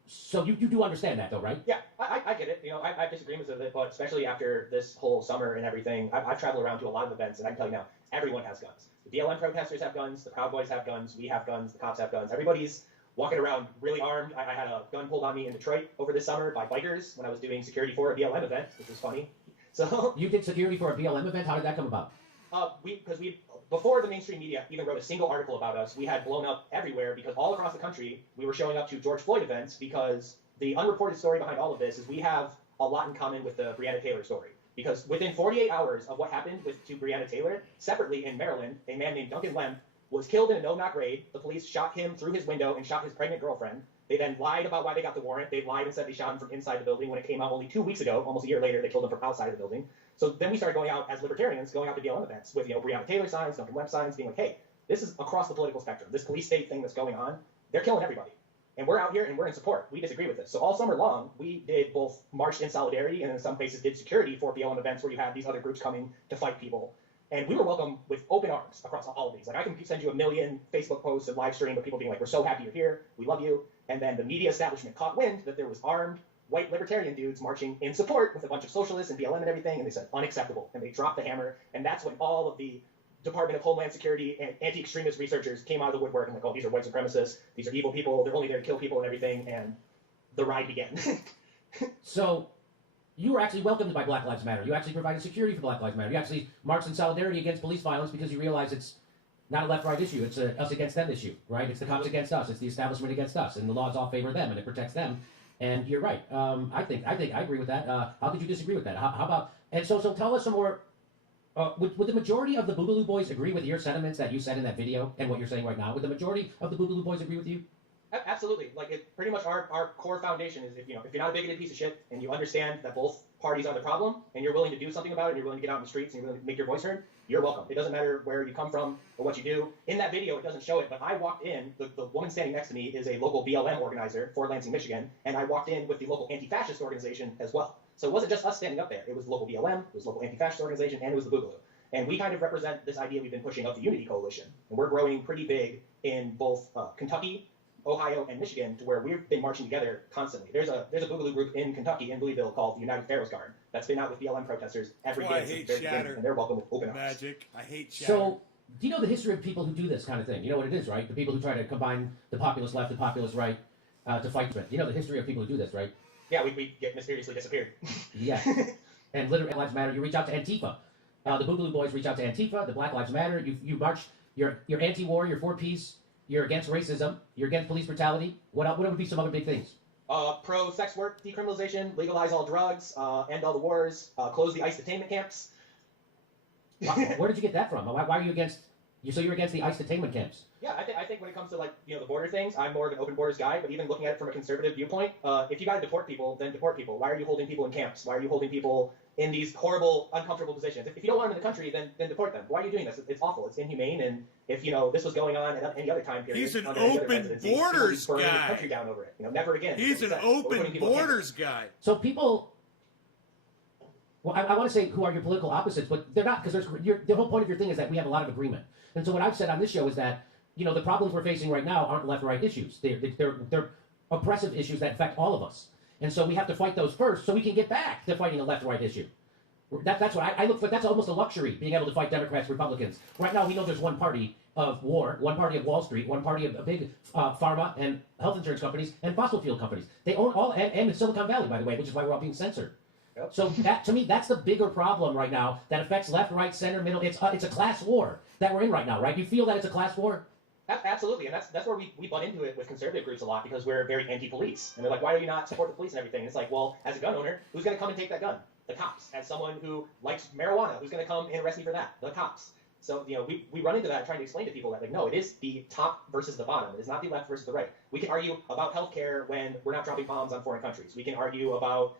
So you do understand that, though, right? Yeah, I get it. I have disagreements with it, but especially after this whole summer and everything, I've traveled around to a lot of events, and I can tell you now, everyone has guns. The BLM protesters have guns, the Proud Boys have guns, we have guns, the cops have guns. Everybody's walking around really armed. I had a gun pulled on me in Detroit over this summer by bikers when I was doing security for a BLM event, which was funny. So you did security for a BLM event? How did that come about? Before the mainstream media even wrote a single article about us, we had blown up everywhere because all across the country we were showing up to George Floyd events because the unreported story behind all of this is we have a lot in common with the Breonna Taylor story. Because within 48 hours of what happened to Breonna Taylor, separately in Maryland, a man named Duncan Lemp was killed in a no-knock raid. The police shot him through his window and shot his pregnant girlfriend. They then lied about why they got the warrant. They lied and said they shot him from inside the building when it came out only 2 weeks ago. Almost a year later, they killed him from outside of the building. So then we started going out as libertarians, going out to BLM events with Breonna Taylor signs, Duncan Lemp signs, being like, hey, this is across the political spectrum. This police state thing that's going on, they're killing everybody. And we're out here and we're in support. We disagree with this. So all summer long, we did both marched in solidarity and in some places did security for BLM events where you had these other groups coming to fight people. And we were welcomed with open arms across all of these. Like, I can send you 1 million Facebook posts and live stream of people being like, we're so happy you're here, we love you. And then the media establishment caught wind that there was armed white libertarian dudes marching in support with a bunch of socialists and BLM and everything, and they said unacceptable, and they dropped the hammer. And that's when all of the Department of Homeland Security and anti-extremist researchers came out of the woodwork and like, oh, these are white supremacists, these are evil people, they're only there to kill people and everything, and the ride began. So you were actually welcomed by Black Lives Matter. You actually provided security for Black Lives Matter. You actually marched in solidarity against police violence because you realize it's not a left-right issue. It's a us against them issue, right? It's the cops against us. It's the establishment against us, and the laws all favor them, and it protects them. And you're right. I think I agree with that. How could you disagree with that? How about? And so tell us some more. Would the majority of the Boogaloo Boys agree with your sentiments that you said in that video and what you're saying right now? Would the majority of the Boogaloo Boys agree with you? Absolutely. Like, it pretty much our core foundation is if you're not a bigoted piece of shit and you understand that both parties are the problem and you're willing to do something about it and you're willing to get out in the streets and you're willing to make your voice heard, you're welcome. It doesn't matter where you come from or what you do. In that video, it doesn't show it, but I walked in, the woman standing next to me is a local BLM organizer for Lansing, Michigan, and I walked in with the local anti-fascist organization as well. So it wasn't just us standing up there. It was local BLM, it was local anti-fascist organization, and it was the Boogaloo. And we kind of represent this idea we've been pushing of the Unity Coalition. And we're growing pretty big in both Kentucky, Ohio, and Michigan, to where we've been marching together constantly. There's a Boogaloo group in Kentucky, in Louisville, called the United Pharaohs Guard that's been out with BLM protesters every day since the very beginning, and they're welcome with open arms. Magic. I hate Shatter. So, do you know the history of people who do this kind of thing? You know what it is, right? The people who try to combine the populist left and populist right to fight with. You know the history of people who do this, right? Yeah, we get mysteriously disappeared. Yeah. And literally, Black Lives Matter. You reach out to Antifa. The Boogaloo Boys reach out to Antifa. The Black Lives Matter. You march. You're anti-war. You're for peace. You're against racism. You're against police brutality. What would be some other big things? Pro-sex work decriminalization, legalize all drugs, end all the wars, close the ICE detainment camps. Where did you get that from? Why are you against? So you're against the ICE detainment camps? Yeah, I think when it comes to the border things, I'm more of an open borders guy. But even looking at it from a conservative viewpoint, if you got to deport people, then deport people. Why are you holding people in camps? Why are you holding people in these horrible, uncomfortable positions? If you don't want them in the country, then deport them. Why are you doing this? It's awful. It's inhumane. And if this was going on at any other time period, he's an under any other open presidency, borders burning the guy. country down over it. Never again. He's an open borders guy. So people. Well, I want to say who are your political opposites, but they're not, because the whole point of your thing is that we have a lot of agreement. And so what I've said on this show is that the problems we're facing right now aren't left-right issues. They're oppressive issues that affect all of us. And so we have to fight those first so we can get back to fighting a left-right issue. That's what I look for. That's almost a luxury, being able to fight Democrats, Republicans. Right now, we know there's one party of war, one party of Wall Street, one party of big pharma and health insurance companies and fossil fuel companies. They own all, and in Silicon Valley, by the way, which is why we're all being censored. Yep. So to me, that's the bigger problem right now that affects left, right, center, middle. It's a class war that we're in right now, right? You feel that it's a class war? Absolutely, and that's where we butt into it with conservative groups a lot, because we're very anti-police. And they're like, why do you not support the police and everything? And it's like, well, as a gun owner, who's going to come and take that gun? The cops. As someone who likes marijuana, who's going to come and arrest me for that? The cops. So, we run into that trying to explain to people that, no, it is the top versus the bottom. It is not the left versus the right. We can argue about healthcare when we're not dropping bombs on foreign countries. We can argue about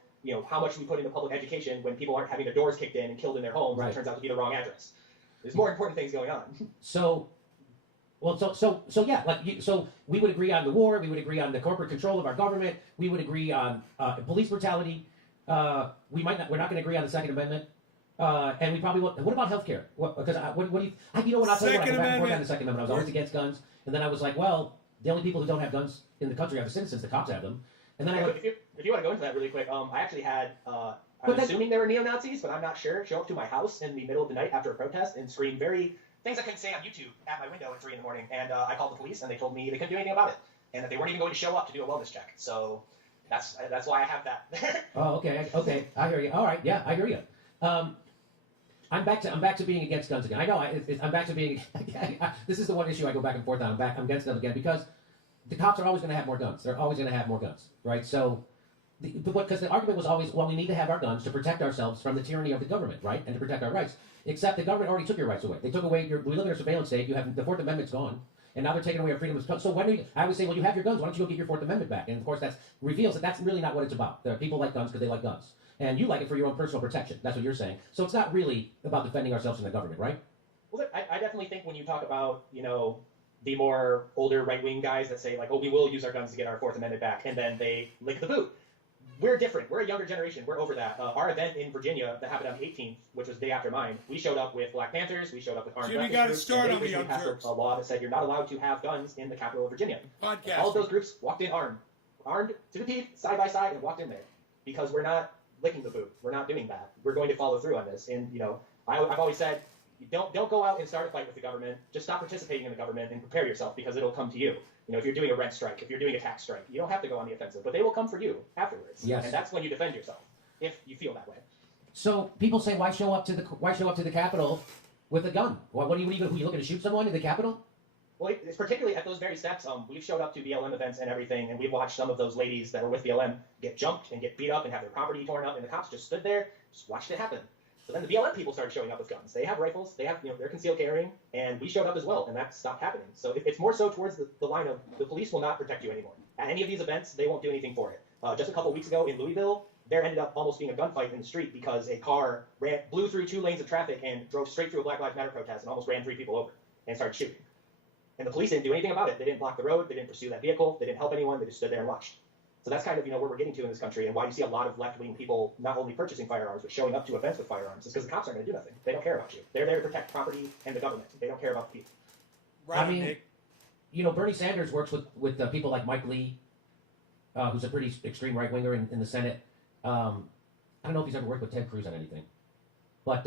how much we put into public education when people aren't having their doors kicked in and killed in their homes, right, and it turns out to be the wrong address. There's more important things going on. So we would agree on the war. We would agree on the corporate control of our government. We would agree on police brutality. We're not going to agree on the Second Amendment. And we probably won't. What about healthcare? Because what do you? I'll tell you when I go back and forth on the Second Amendment, I was always against guns, and then I was like, well, the only people who don't have guns in the country are the citizens. The cops have them. And then if you want to go into that really quick, I actually had. I'm assuming they were neo-Nazis, but I'm not sure. Show up to my house in the middle of the night after a protest and scream things I couldn't say on YouTube at my window at 3 a.m. And I called the police, and they told me they couldn't do anything about it, and that they weren't even going to show up to do a wellness check. So that's why I have that. Oh, okay, I hear you. All right, yeah, I hear you. I'm back to being against guns again. I know I'm back to being. This is the one issue I go back and forth on. I'm against them again because the cops are always going to have more guns. They're always going to have more guns, right? So. Because the argument was always, well, we need to have our guns to protect ourselves from the tyranny of the government, right? And to protect our rights. Except the government already took your rights away. They took away we live in a surveillance state. You have the Fourth Amendment's gone, and now they're taking away our freedom of speech. So I always say, well, you have your guns. Why don't you go get your Fourth Amendment back? And of course, that reveals that that's really not what it's about. There are people like guns because they like guns, and you like it for your own personal protection. That's what you're saying. So it's not really about defending ourselves from the government, right? Well, I definitely think when you talk about the more older right-wing guys that say like, oh, we will use our guns to get our Fourth Amendment back, and then they lick the boot. we're different. We're a younger generation. We're over that. Our event in Virginia that happened on the 18th, which was the day after mine, we showed up with Black Panthers. We showed up with armed Jimmy weapons got a groups, start and on they the Young passed Turks. a law that said you're not allowed to have guns in the capital of Virginia. Podcast. All of those groups walked in armed to the teeth, side by side, and walked in there because we're not licking the boot. We're not doing that. We're going to follow through on this. And I've always said, don't go out and start a fight with the government. Just stop participating in the government and prepare yourself because it'll come to you. If you're doing a rent strike, if you're doing a tax strike, you don't have to go on the offensive, but they will come for you afterwards. Yes. And that's when you defend yourself, if you feel that way. So people say, why show up to the Capitol with a gun? What are you looking to shoot someone in the Capitol? Well, it's particularly at those very steps. We've showed up to BLM events and everything, and we've watched some of those ladies that were with BLM get jumped and get beat up and have their property torn up, and the cops just stood there, just watched it happen. So then the BLM people started showing up with guns. They have rifles, they have, they're concealed carrying, and we showed up as well, and that stopped happening. So it's more so towards the line of the police will not protect you anymore. At any of these events, they won't do anything for it. Just a couple weeks ago in Louisville, there ended up almost being a gunfight in the street because a car blew through 2 lanes of traffic and drove straight through a Black Lives Matter protest and almost ran 3 people over and started shooting. And the police didn't do anything about it. They didn't block the road. They didn't pursue that vehicle. They didn't help anyone. They just stood there and watched. So that's kind of, where we're getting to in this country and why you see a lot of left-wing people not only purchasing firearms, but showing up to events with firearms. It's because the cops aren't going to do nothing. They don't care about you. They're there to protect property and the government. They don't care about the people. Right, I mean, Nick. Bernie Sanders works with people like Mike Lee, who's a pretty extreme right-winger in the Senate. I don't know if he's ever worked with Ted Cruz on anything. But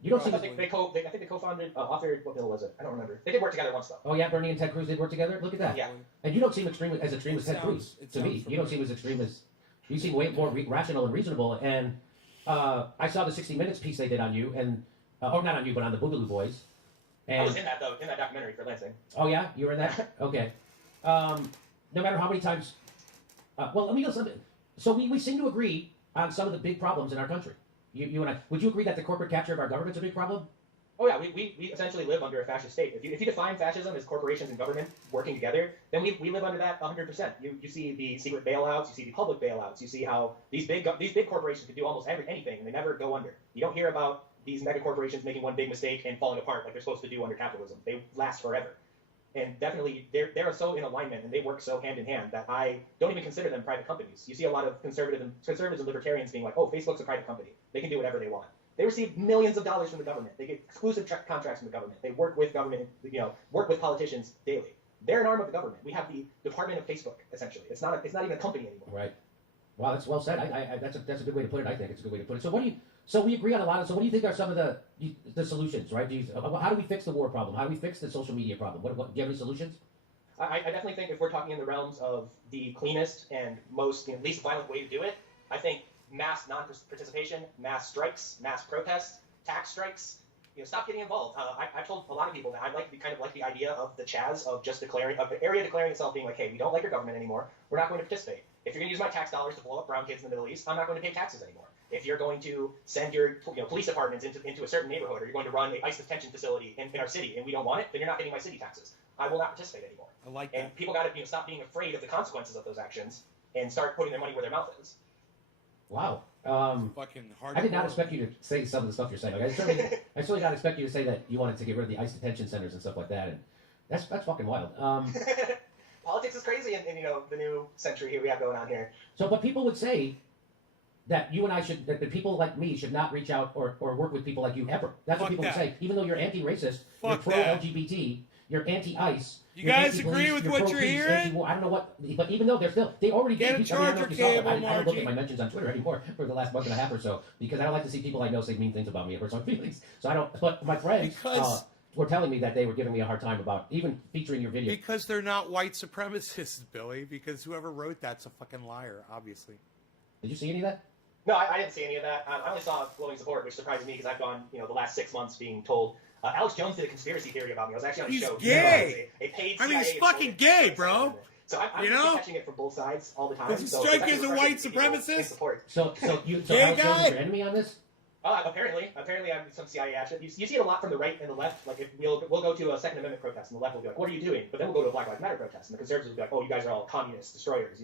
you don't see... I think they co-founded, authored, what bill was it? I don't remember. They did work together once, though. Oh, yeah, Bernie and Ted Cruz did work together? Look at that. Yeah. And you don't seem as extreme as Ted Cruz, to me. You don't seem as extreme as... You seem way more rational and reasonable. And I saw the 60 Minutes piece they did on you, and or not on you, but on the Boogaloo Boys. And, I was in that, though, in that documentary for Lansing. Oh, yeah? You were in that? Okay. No matter how many times... well, let me go something. So we seem to agree on some of the big problems in our country. You and I. Would you agree that the corporate capture of our government's a big problem? Oh yeah, we essentially live under a fascist state. If you define fascism as corporations and government working together, then we live under that 100%. You see the secret bailouts, you see the public bailouts, you see how these big corporations can do almost anything and they never go under. You don't hear about these mega corporations making one big mistake and falling apart like they're supposed to do under capitalism. They last forever. And definitely, they're so in alignment and they work so hand in hand that I don't even consider them private companies. You see a lot of conservatives and libertarians being like, oh, Facebook's a private company. They can do whatever they want. They receive millions of dollars from the government. They get exclusive contracts from the government. They work with government, work with politicians daily. They're an arm of the government. We have the Department of Facebook, essentially. It's not even a company anymore. Right. Wow, that's well said. That's a good way to put it. I think it's a good way to put it. So we agree on a lot of. So what do you think are some of the solutions? Right? How do we fix the war problem? How do we fix the social media problem? Do you have any solutions? I definitely think if we're talking in the realms of the cleanest and most least violent way to do it, I think mass non-participation, mass strikes, mass protests, tax strikes. Stop getting involved. I've told a lot of people that I kind of like the idea of the Chaz of just of the area declaring itself being like, hey, we don't like your government anymore. We're not going to participate. If you're going to use my tax dollars to blow up brown kids in the Middle East, I'm not going to pay taxes anymore. If you're going to send your police departments into a certain neighborhood, or you're going to run an ICE detention facility in our city, and we don't want it, then you're not getting my city taxes. I will not participate anymore. I like that. And people got to stop being afraid of the consequences of those actions and start putting their money where their mouth is. Wow. Fucking hard. I did not expect you to say some of the stuff you're saying. Like, I certainly did not expect you to say that you wanted to get rid of the ICE detention centers and stuff like that. And that's fucking wild. Politics is crazy in the new century here we have going on here. So, but people would say that you and I that people like me should not reach out or work with people like you ever. That's what Fuck people would that. say. Even though you're anti-racist, Fuck you're that. pro-LGBT, you're anti-ICE. You you're guys anti-police, agree with you're what you're pro-peace, hearing? anti-war. I don't know what, but even though they already Get did. a I mean, I don't know charger if you saw it. cable, I don't look Margie. at my mentions on Twitter anymore for the last month and a half or so because I don't like to see people I know say mean things about me or hurt my feelings. So I don't. But my friends Because- were telling me that they were giving me a hard time about even featuring your video. Because they're not white supremacists, Billy. Because whoever wrote that's a fucking liar, obviously. Did you see any of that? No, I didn't see any of that. I only saw glowing support, which surprised me because I've gone, the last 6 months being told. Alex Jones did a conspiracy theory about me. I was actually on a He's show. gay. A paid I mean, he's CIA fucking gay, bro. So I'm You just know? catching it from both sides all the time. Does he so strike it's you as a actually white refreshing to see people in supremacist? support. So Gay Alex Jones guy? is your enemy on this? Apparently I'm some CIA action. You see it a lot from the right and the left. Like if we'll go to a Second Amendment protest, and the left will be like, "What are you doing?" But then we'll go to a Black Lives Matter protest, and the conservatives will be like, "Oh, you guys are all communist destroyers,"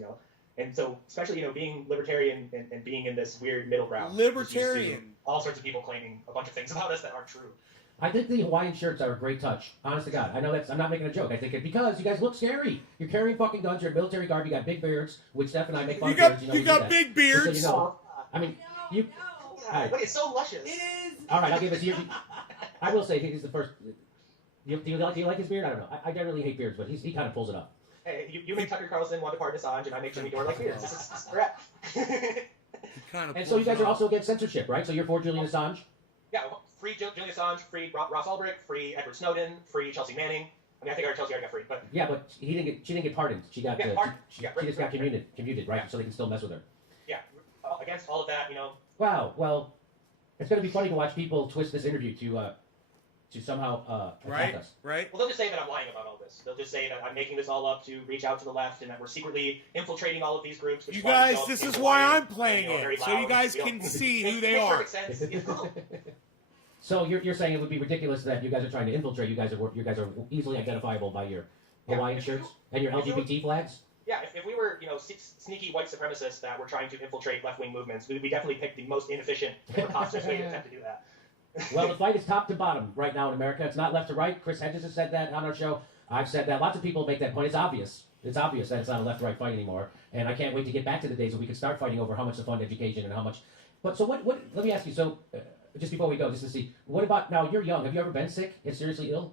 And so, especially being libertarian and being in this weird middle ground, Libertarian. all sorts of people claiming a bunch of things about us that aren't true. I think the Hawaiian shirts are a great touch. Honest to God. I know I'm not making a joke. I think it because you guys look scary. You're carrying fucking guns. You're in military garb. You got big beards, which Steph and I make fun of. You got big beards. So you know, I mean, you. Right. Look, it's so luscious. It is. All right, I'll give it to you. I will say he's the first. Do you like his beard? I don't know. I generally hate beards, but he kind of pulls it up. Hey, you make Tucker Carlson want to pardon Assange, and I make Jimmy Dore like beards. This is correct. And so you guys are also against censorship, right? So you're for Julian Assange? Yeah, free Julian Assange, free Ross Ulbricht, free Edward Snowden, free Chelsea Manning. I mean, I think our Chelsea already got free, but yeah, but she didn't get pardoned. She got she just got commuted, right? Yeah. So they can still mess with her. Yeah, against all of that, you know. Wow. Well, it's going to be funny to watch people twist this interview to somehow attack us. Right. Well, they'll just say that I'm lying about all this. They'll just say that I'm making this all up to reach out to the left, and that we're secretly infiltrating all of these groups. You guys, this is why I'm playing it, so you guys can see who they are. Makes perfect sense. You know? So you're saying it would be ridiculous that you guys are trying to infiltrate. You guys are easily identifiable by your Hawaiian shirts and your LGBT flags. Yeah, if we were, sneaky white supremacists that were trying to infiltrate left-wing movements, we definitely picked the most inefficient and preposterous way to attempt to do that. Well, the fight is top to bottom right now in America. It's not left to right. Chris Hedges has said that on our show. I've said that. Lots of people make that point. It's obvious. It's obvious that it's not a left-right fight anymore. And I can't wait to get back to the days when we could start fighting over how much to fund education and how much. But so what let me ask you. So just before we go, just to see, what about now? You're young. Have you ever been sick and seriously ill?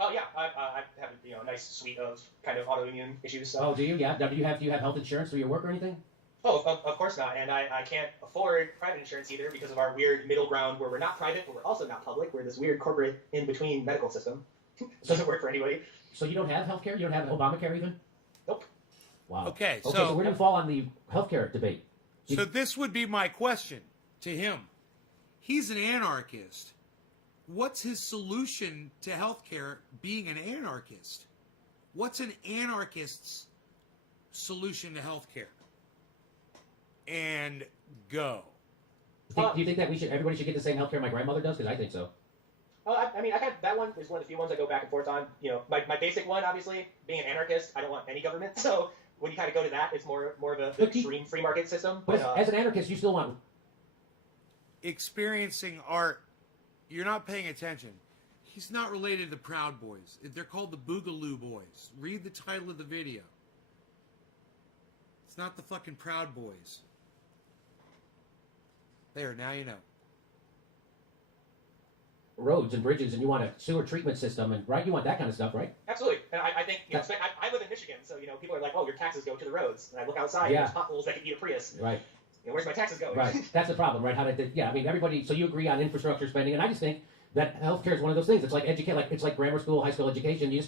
Oh yeah, I have a nice suite of kind of autoimmune issues. So. Oh, do you? Yeah. Now, do you have health insurance through your work or anything? Oh, of course not. And I can't afford private insurance either because of our weird middle ground where we're not private, but we're also not public. We're this weird corporate in-between medical system. Doesn't work for anybody. So you don't have health care? You don't have Obamacare even? Nope. Wow. Okay, so where do you fall on the healthcare debate? So this would be my question to him. He's an anarchist. What's his solution to healthcare being an anarchist? What's an anarchist's solution to healthcare? And go. Do you think that everybody should get the same healthcare my grandmother does? Because I think so. I mean, that one is one of the few ones I go back and forth on. My basic one, obviously, being an anarchist, I don't want any government. So when you kind of go to that, it's more of the extreme free market system. But as an anarchist, you still want experiencing art. You're not paying attention. He's not related to the Proud Boys. They're called the Boogaloo Boys. Read the title of the video. It's not the fucking Proud Boys. There, now you know. roads and bridges, and you want a sewer treatment system, and right, you want that kind of stuff, right? Absolutely. And I think, I live in Michigan, so, people are like, oh, your taxes go to the roads. And I look outside, and there's potholes that could eat a Prius. Right. Where's my taxes going? Right. That's the problem, right? I mean, everybody, so you agree on infrastructure spending, and I just think that healthcare is one of those things. It's like it's like grammar school, high school education. You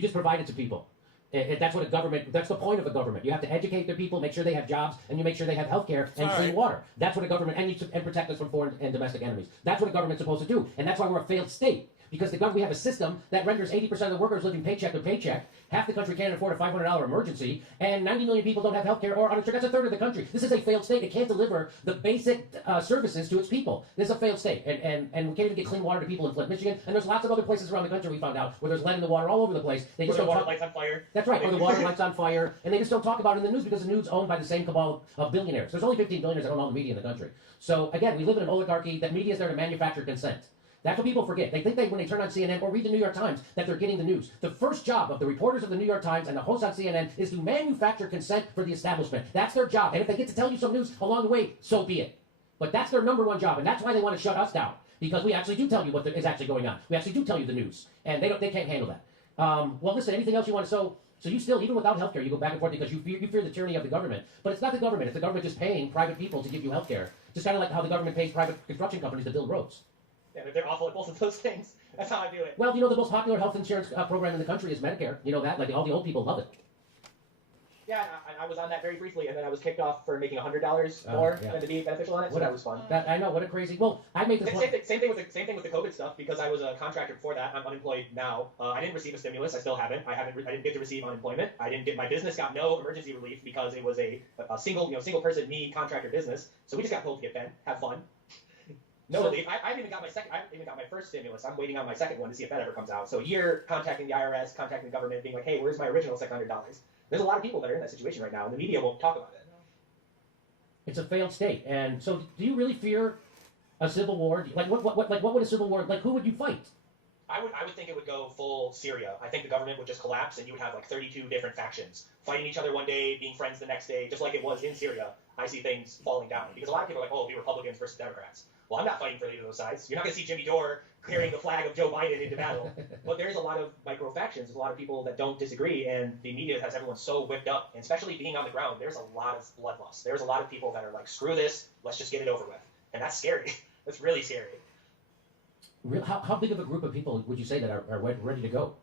just provide it to people. That's what that's the point of a government. You have to educate the people, make sure they have jobs, and you make sure they have health care and clean water. That's what a government, and protect us from foreign and domestic enemies. That's what a government's supposed to do. And that's why we're a failed state. Because we have a system that renders 80% of the workers living paycheck to paycheck. Half the country can't afford a $500 emergency, and 90 million people don't have health care or uninsured. That's a third of the country. This is a failed state. It can't deliver the basic services to its people. This is a failed state, and we can't even get clean water to people in Flint, Michigan. And there's lots of other places around the country we found out where there's lead in the water all over the place. They just the don't water talk. lights on fire. That's right, or the water lights on fire, and they just don't talk about it in the news because the news is owned by the same cabal of billionaires. There's only 15 billionaires that own all the media in the country. So again, we live in an oligarchy. That media is there to manufacture consent. That's what people forget. They think when they turn on CNN or read the New York Times that they're getting the news. The first job of the reporters of the New York Times and the hosts on CNN is to manufacture consent for the establishment. That's their job. And if they get to tell you some news along the way, so be it. But that's their number one job, and that's why they want to shut us down. Because we actually do tell you what is actually going on. We actually do tell you the news. And they can't handle that. Well, listen, anything else you want to... So you still, even without healthcare, you go back and forth because you fear the tyranny of the government. But it's not the government. It's the government just paying private people to give you healthcare. Just kind of like how the government pays private construction companies to build roads. Yeah, they're awful at both of those things. That's how I do it. Well, the most popular health insurance program in the country is Medicare. You know that? Like, all the old people love it. Yeah, I was on that very briefly, and then I was kicked off for making $100 more than to be beneficial on it, so that was fun. I know, what a crazy... Well, I made this point... Same thing with the COVID stuff, because I was a contractor before that. I'm unemployed now. I didn't receive a stimulus. I still haven't. I didn't get to receive unemployment. My business got no emergency relief because it was a single person, me, contractor business. So we just got told to get fed, have fun. No relief. I haven't even got my first stimulus. I'm waiting on my second one to see if that ever comes out. So a year contacting the IRS, contacting the government, being like, hey, where's my original $600? There's a lot of people that are in that situation right now, and the media won't talk about it. It's a failed state. And so do you really fear a civil war? Like, what would a civil war... Like, who would you fight? I would think it would go full Syria. I think the government would just collapse, and you would have like 32 different factions fighting each other one day, being friends the next day, just like it was in Syria. I see things falling down because a lot of people are like, oh, it'll be Republicans versus Democrats. Well, I'm not fighting for either of those sides. You're not going to see Jimmy Dore carrying the flag of Joe Biden into battle. But there's a lot of micro factions. There's a lot of people that don't disagree, and the media has everyone so whipped up. And especially being on the ground, there's a lot of bloodlust. There's a lot of people that are like, screw this, let's just get it over with. And that's scary. That's really scary. How big of a group of people would you say that are ready to go?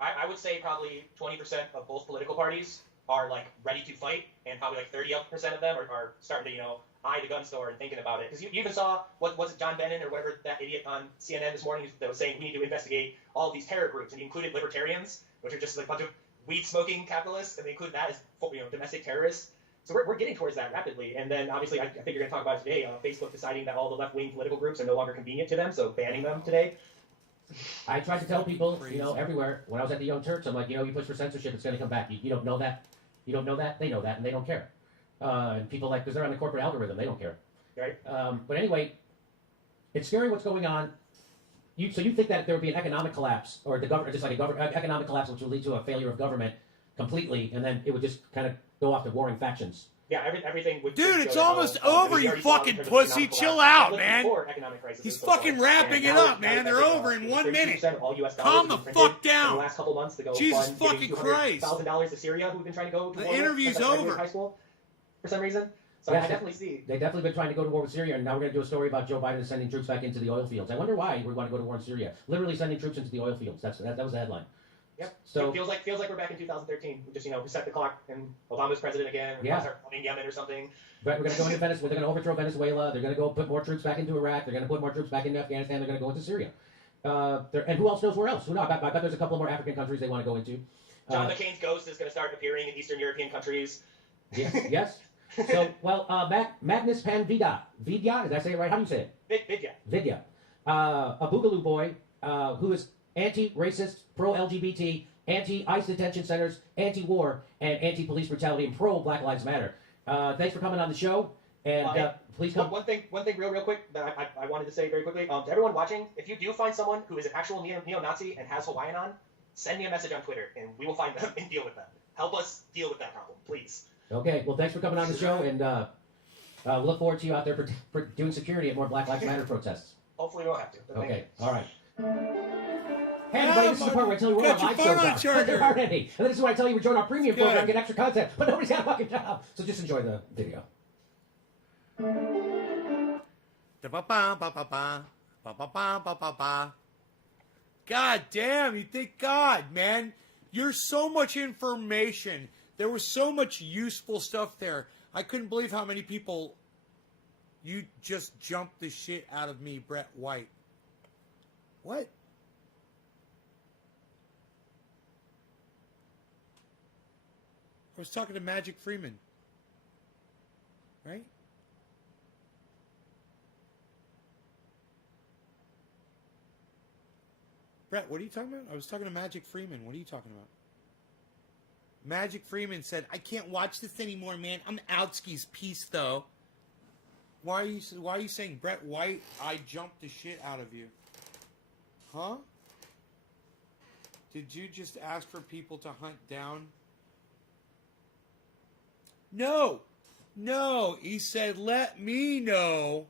I would say probably 20% of both political parties are like ready to fight, and probably like 30% of them are starting to, eye the gun store and thinking about it. Because you even saw, what was it, John Brennan or whatever, that idiot on CNN this morning that was saying we need to investigate all of these terror groups, and he included libertarians, which are just like a bunch of weed-smoking capitalists, and they include that as domestic terrorists. So we're getting towards that rapidly. And then obviously, I think you're going to talk about it today, Facebook deciding that all the left-wing political groups are no longer convenient to them, so banning them today. I tried to tell people, everywhere, when I was at the Young Turks, I'm like, you push for censorship, it's going to come back. You don't know that. You don't know that. They know that, and they don't care. And people because they're on the corporate algorithm, they don't care. Right. But anyway, it's scary what's going on. So you think that there would be an economic collapse, or economic collapse, which would lead to a failure of government completely, and then it would just kind of go off to warring factions. Yeah, everything would. Dude, it's almost over, you fucking pussy. Chill out, man. He's fucking wrapping it up, man. They're over in 1 minute. Calm the fuck down. The last couple months to go Jesus fucking Christ. $1,000 to Syria, who've been trying to go to the war interview's with, over. High school, for some reason. So Yes, I definitely see. They've definitely been trying to go to war with Syria, and now we're going to do a story about Joe Biden sending troops back into the oil fields. I wonder why we want to go to war in Syria. Literally sending troops into the oil fields. That was the headline. Yep. So it feels like we're back in 2013. We just we set the clock and Obama's president again. We're Yeah. gonna start bombing Yemen or something. But we're going to go into Venezuela. They're going to overthrow Venezuela. They're going to go put more troops back into Iraq. They're going to put more troops back into Afghanistan. They're going to go into Syria. And who else knows where else? Who knows? I bet there's a couple more African countries they want to go into. John McCain's ghost is going to start appearing in Eastern European countries. Yes. So, Magnus Pan Vidya, did I say it right? How do you say it? Vidya. A Boogaloo boy who is anti-racist, pro-LGBT, anti-ICE detention centers, anti-war, and anti-police brutality, and pro-Black Lives Matter. Thanks for coming on the show, and please come. One thing real quick that I wanted to say very quickly. To everyone watching, if you do find someone who is an actual neo-Nazi and has Hawaiian on, send me a message on Twitter, and we will find them and deal with them. Help us deal with that problem, please. Okay, well, thanks for coming on the show, and we'll look forward to you out there for doing security at more Black Lives Matter protests. Hopefully we won't have to. Okay, all right. Hey, everybody, this is the part where I tell you where our live shows are. But there aren't any. And this is where I tell you we're joining our premium program and get extra content, but nobody's got a fucking job. So just enjoy the video. God damn, you think God, man. You're so much information. There was so much useful stuff there. I couldn't believe how many people you just jumped the shit out of me, Brett White. What? I was talking to Magic Freeman. Right? Brett, what are you talking about? I was talking to Magic Freeman. What are you talking about? Magic Freeman said, I can't watch this anymore, man. I'm Outski's piece, though. Why are you saying, Brett White, I jumped the shit out of you? Huh? Did you just ask for people to hunt down? No. He said, let me know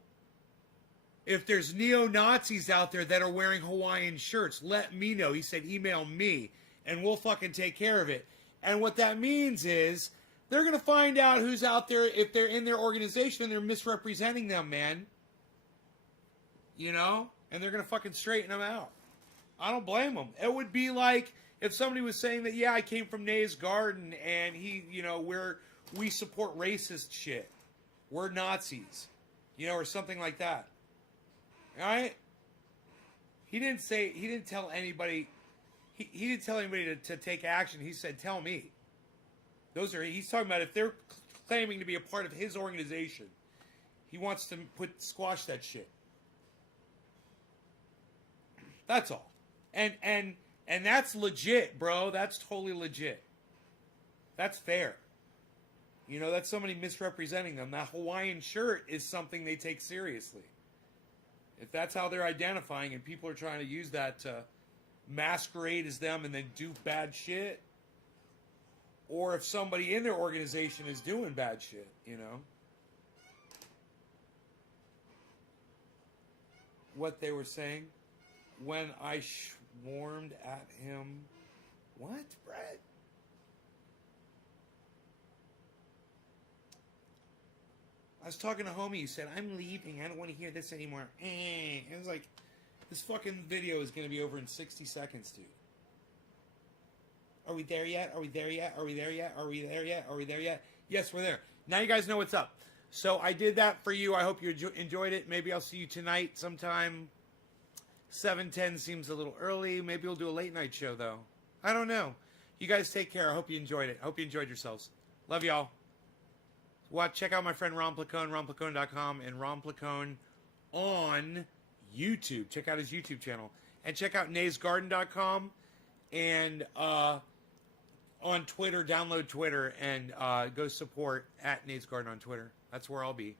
if there's neo-Nazis out there that are wearing Hawaiian shirts. Let me know. He said, email me, and we'll fucking take care of it. And what that means is they're going to find out who's out there if they're in their organization and they're misrepresenting them, man. You know? And they're going to fucking straighten them out. I don't blame them. It would be like if somebody was saying that, yeah, I came from Nay's Garden and we support racist shit. We're Nazis. Or something like that. All right? He didn't tell anybody... He didn't tell anybody to take action. He said, tell me. He's talking about if they're claiming to be a part of his organization, he wants to squash that shit. That's all. And that's legit, bro. That's totally legit. That's fair. That's somebody misrepresenting them. That Hawaiian shirt is something they take seriously. If that's how they're identifying and people are trying to use that to masquerade as them and then do bad shit, or if somebody in their organization is doing bad shit, you know. What they were saying when I swarmed at him. What, Brett? I was talking to homie who said, I'm leaving. I don't want to hear this anymore. And it was like, this fucking video is going to be over in 60 seconds, dude. Are we there yet? Are we there yet? Are we there yet? Are we there yet? Are we there yet? Yes, we're there. Now you guys know what's up. So I did that for you. I hope you enjoyed it. Maybe I'll see you tonight sometime. 7:10 seems a little early. Maybe we'll do a late night show, though. I don't know. You guys take care. I hope you enjoyed it. I hope you enjoyed yourselves. Love y'all. Check out my friend Ron Placone, ronplacone.com, and Ron Placone on YouTube. Check out his YouTube channel. And check out naysgarden.com. And on Twitter, download Twitter and go support at Nays Garden on Twitter. That's where I'll be.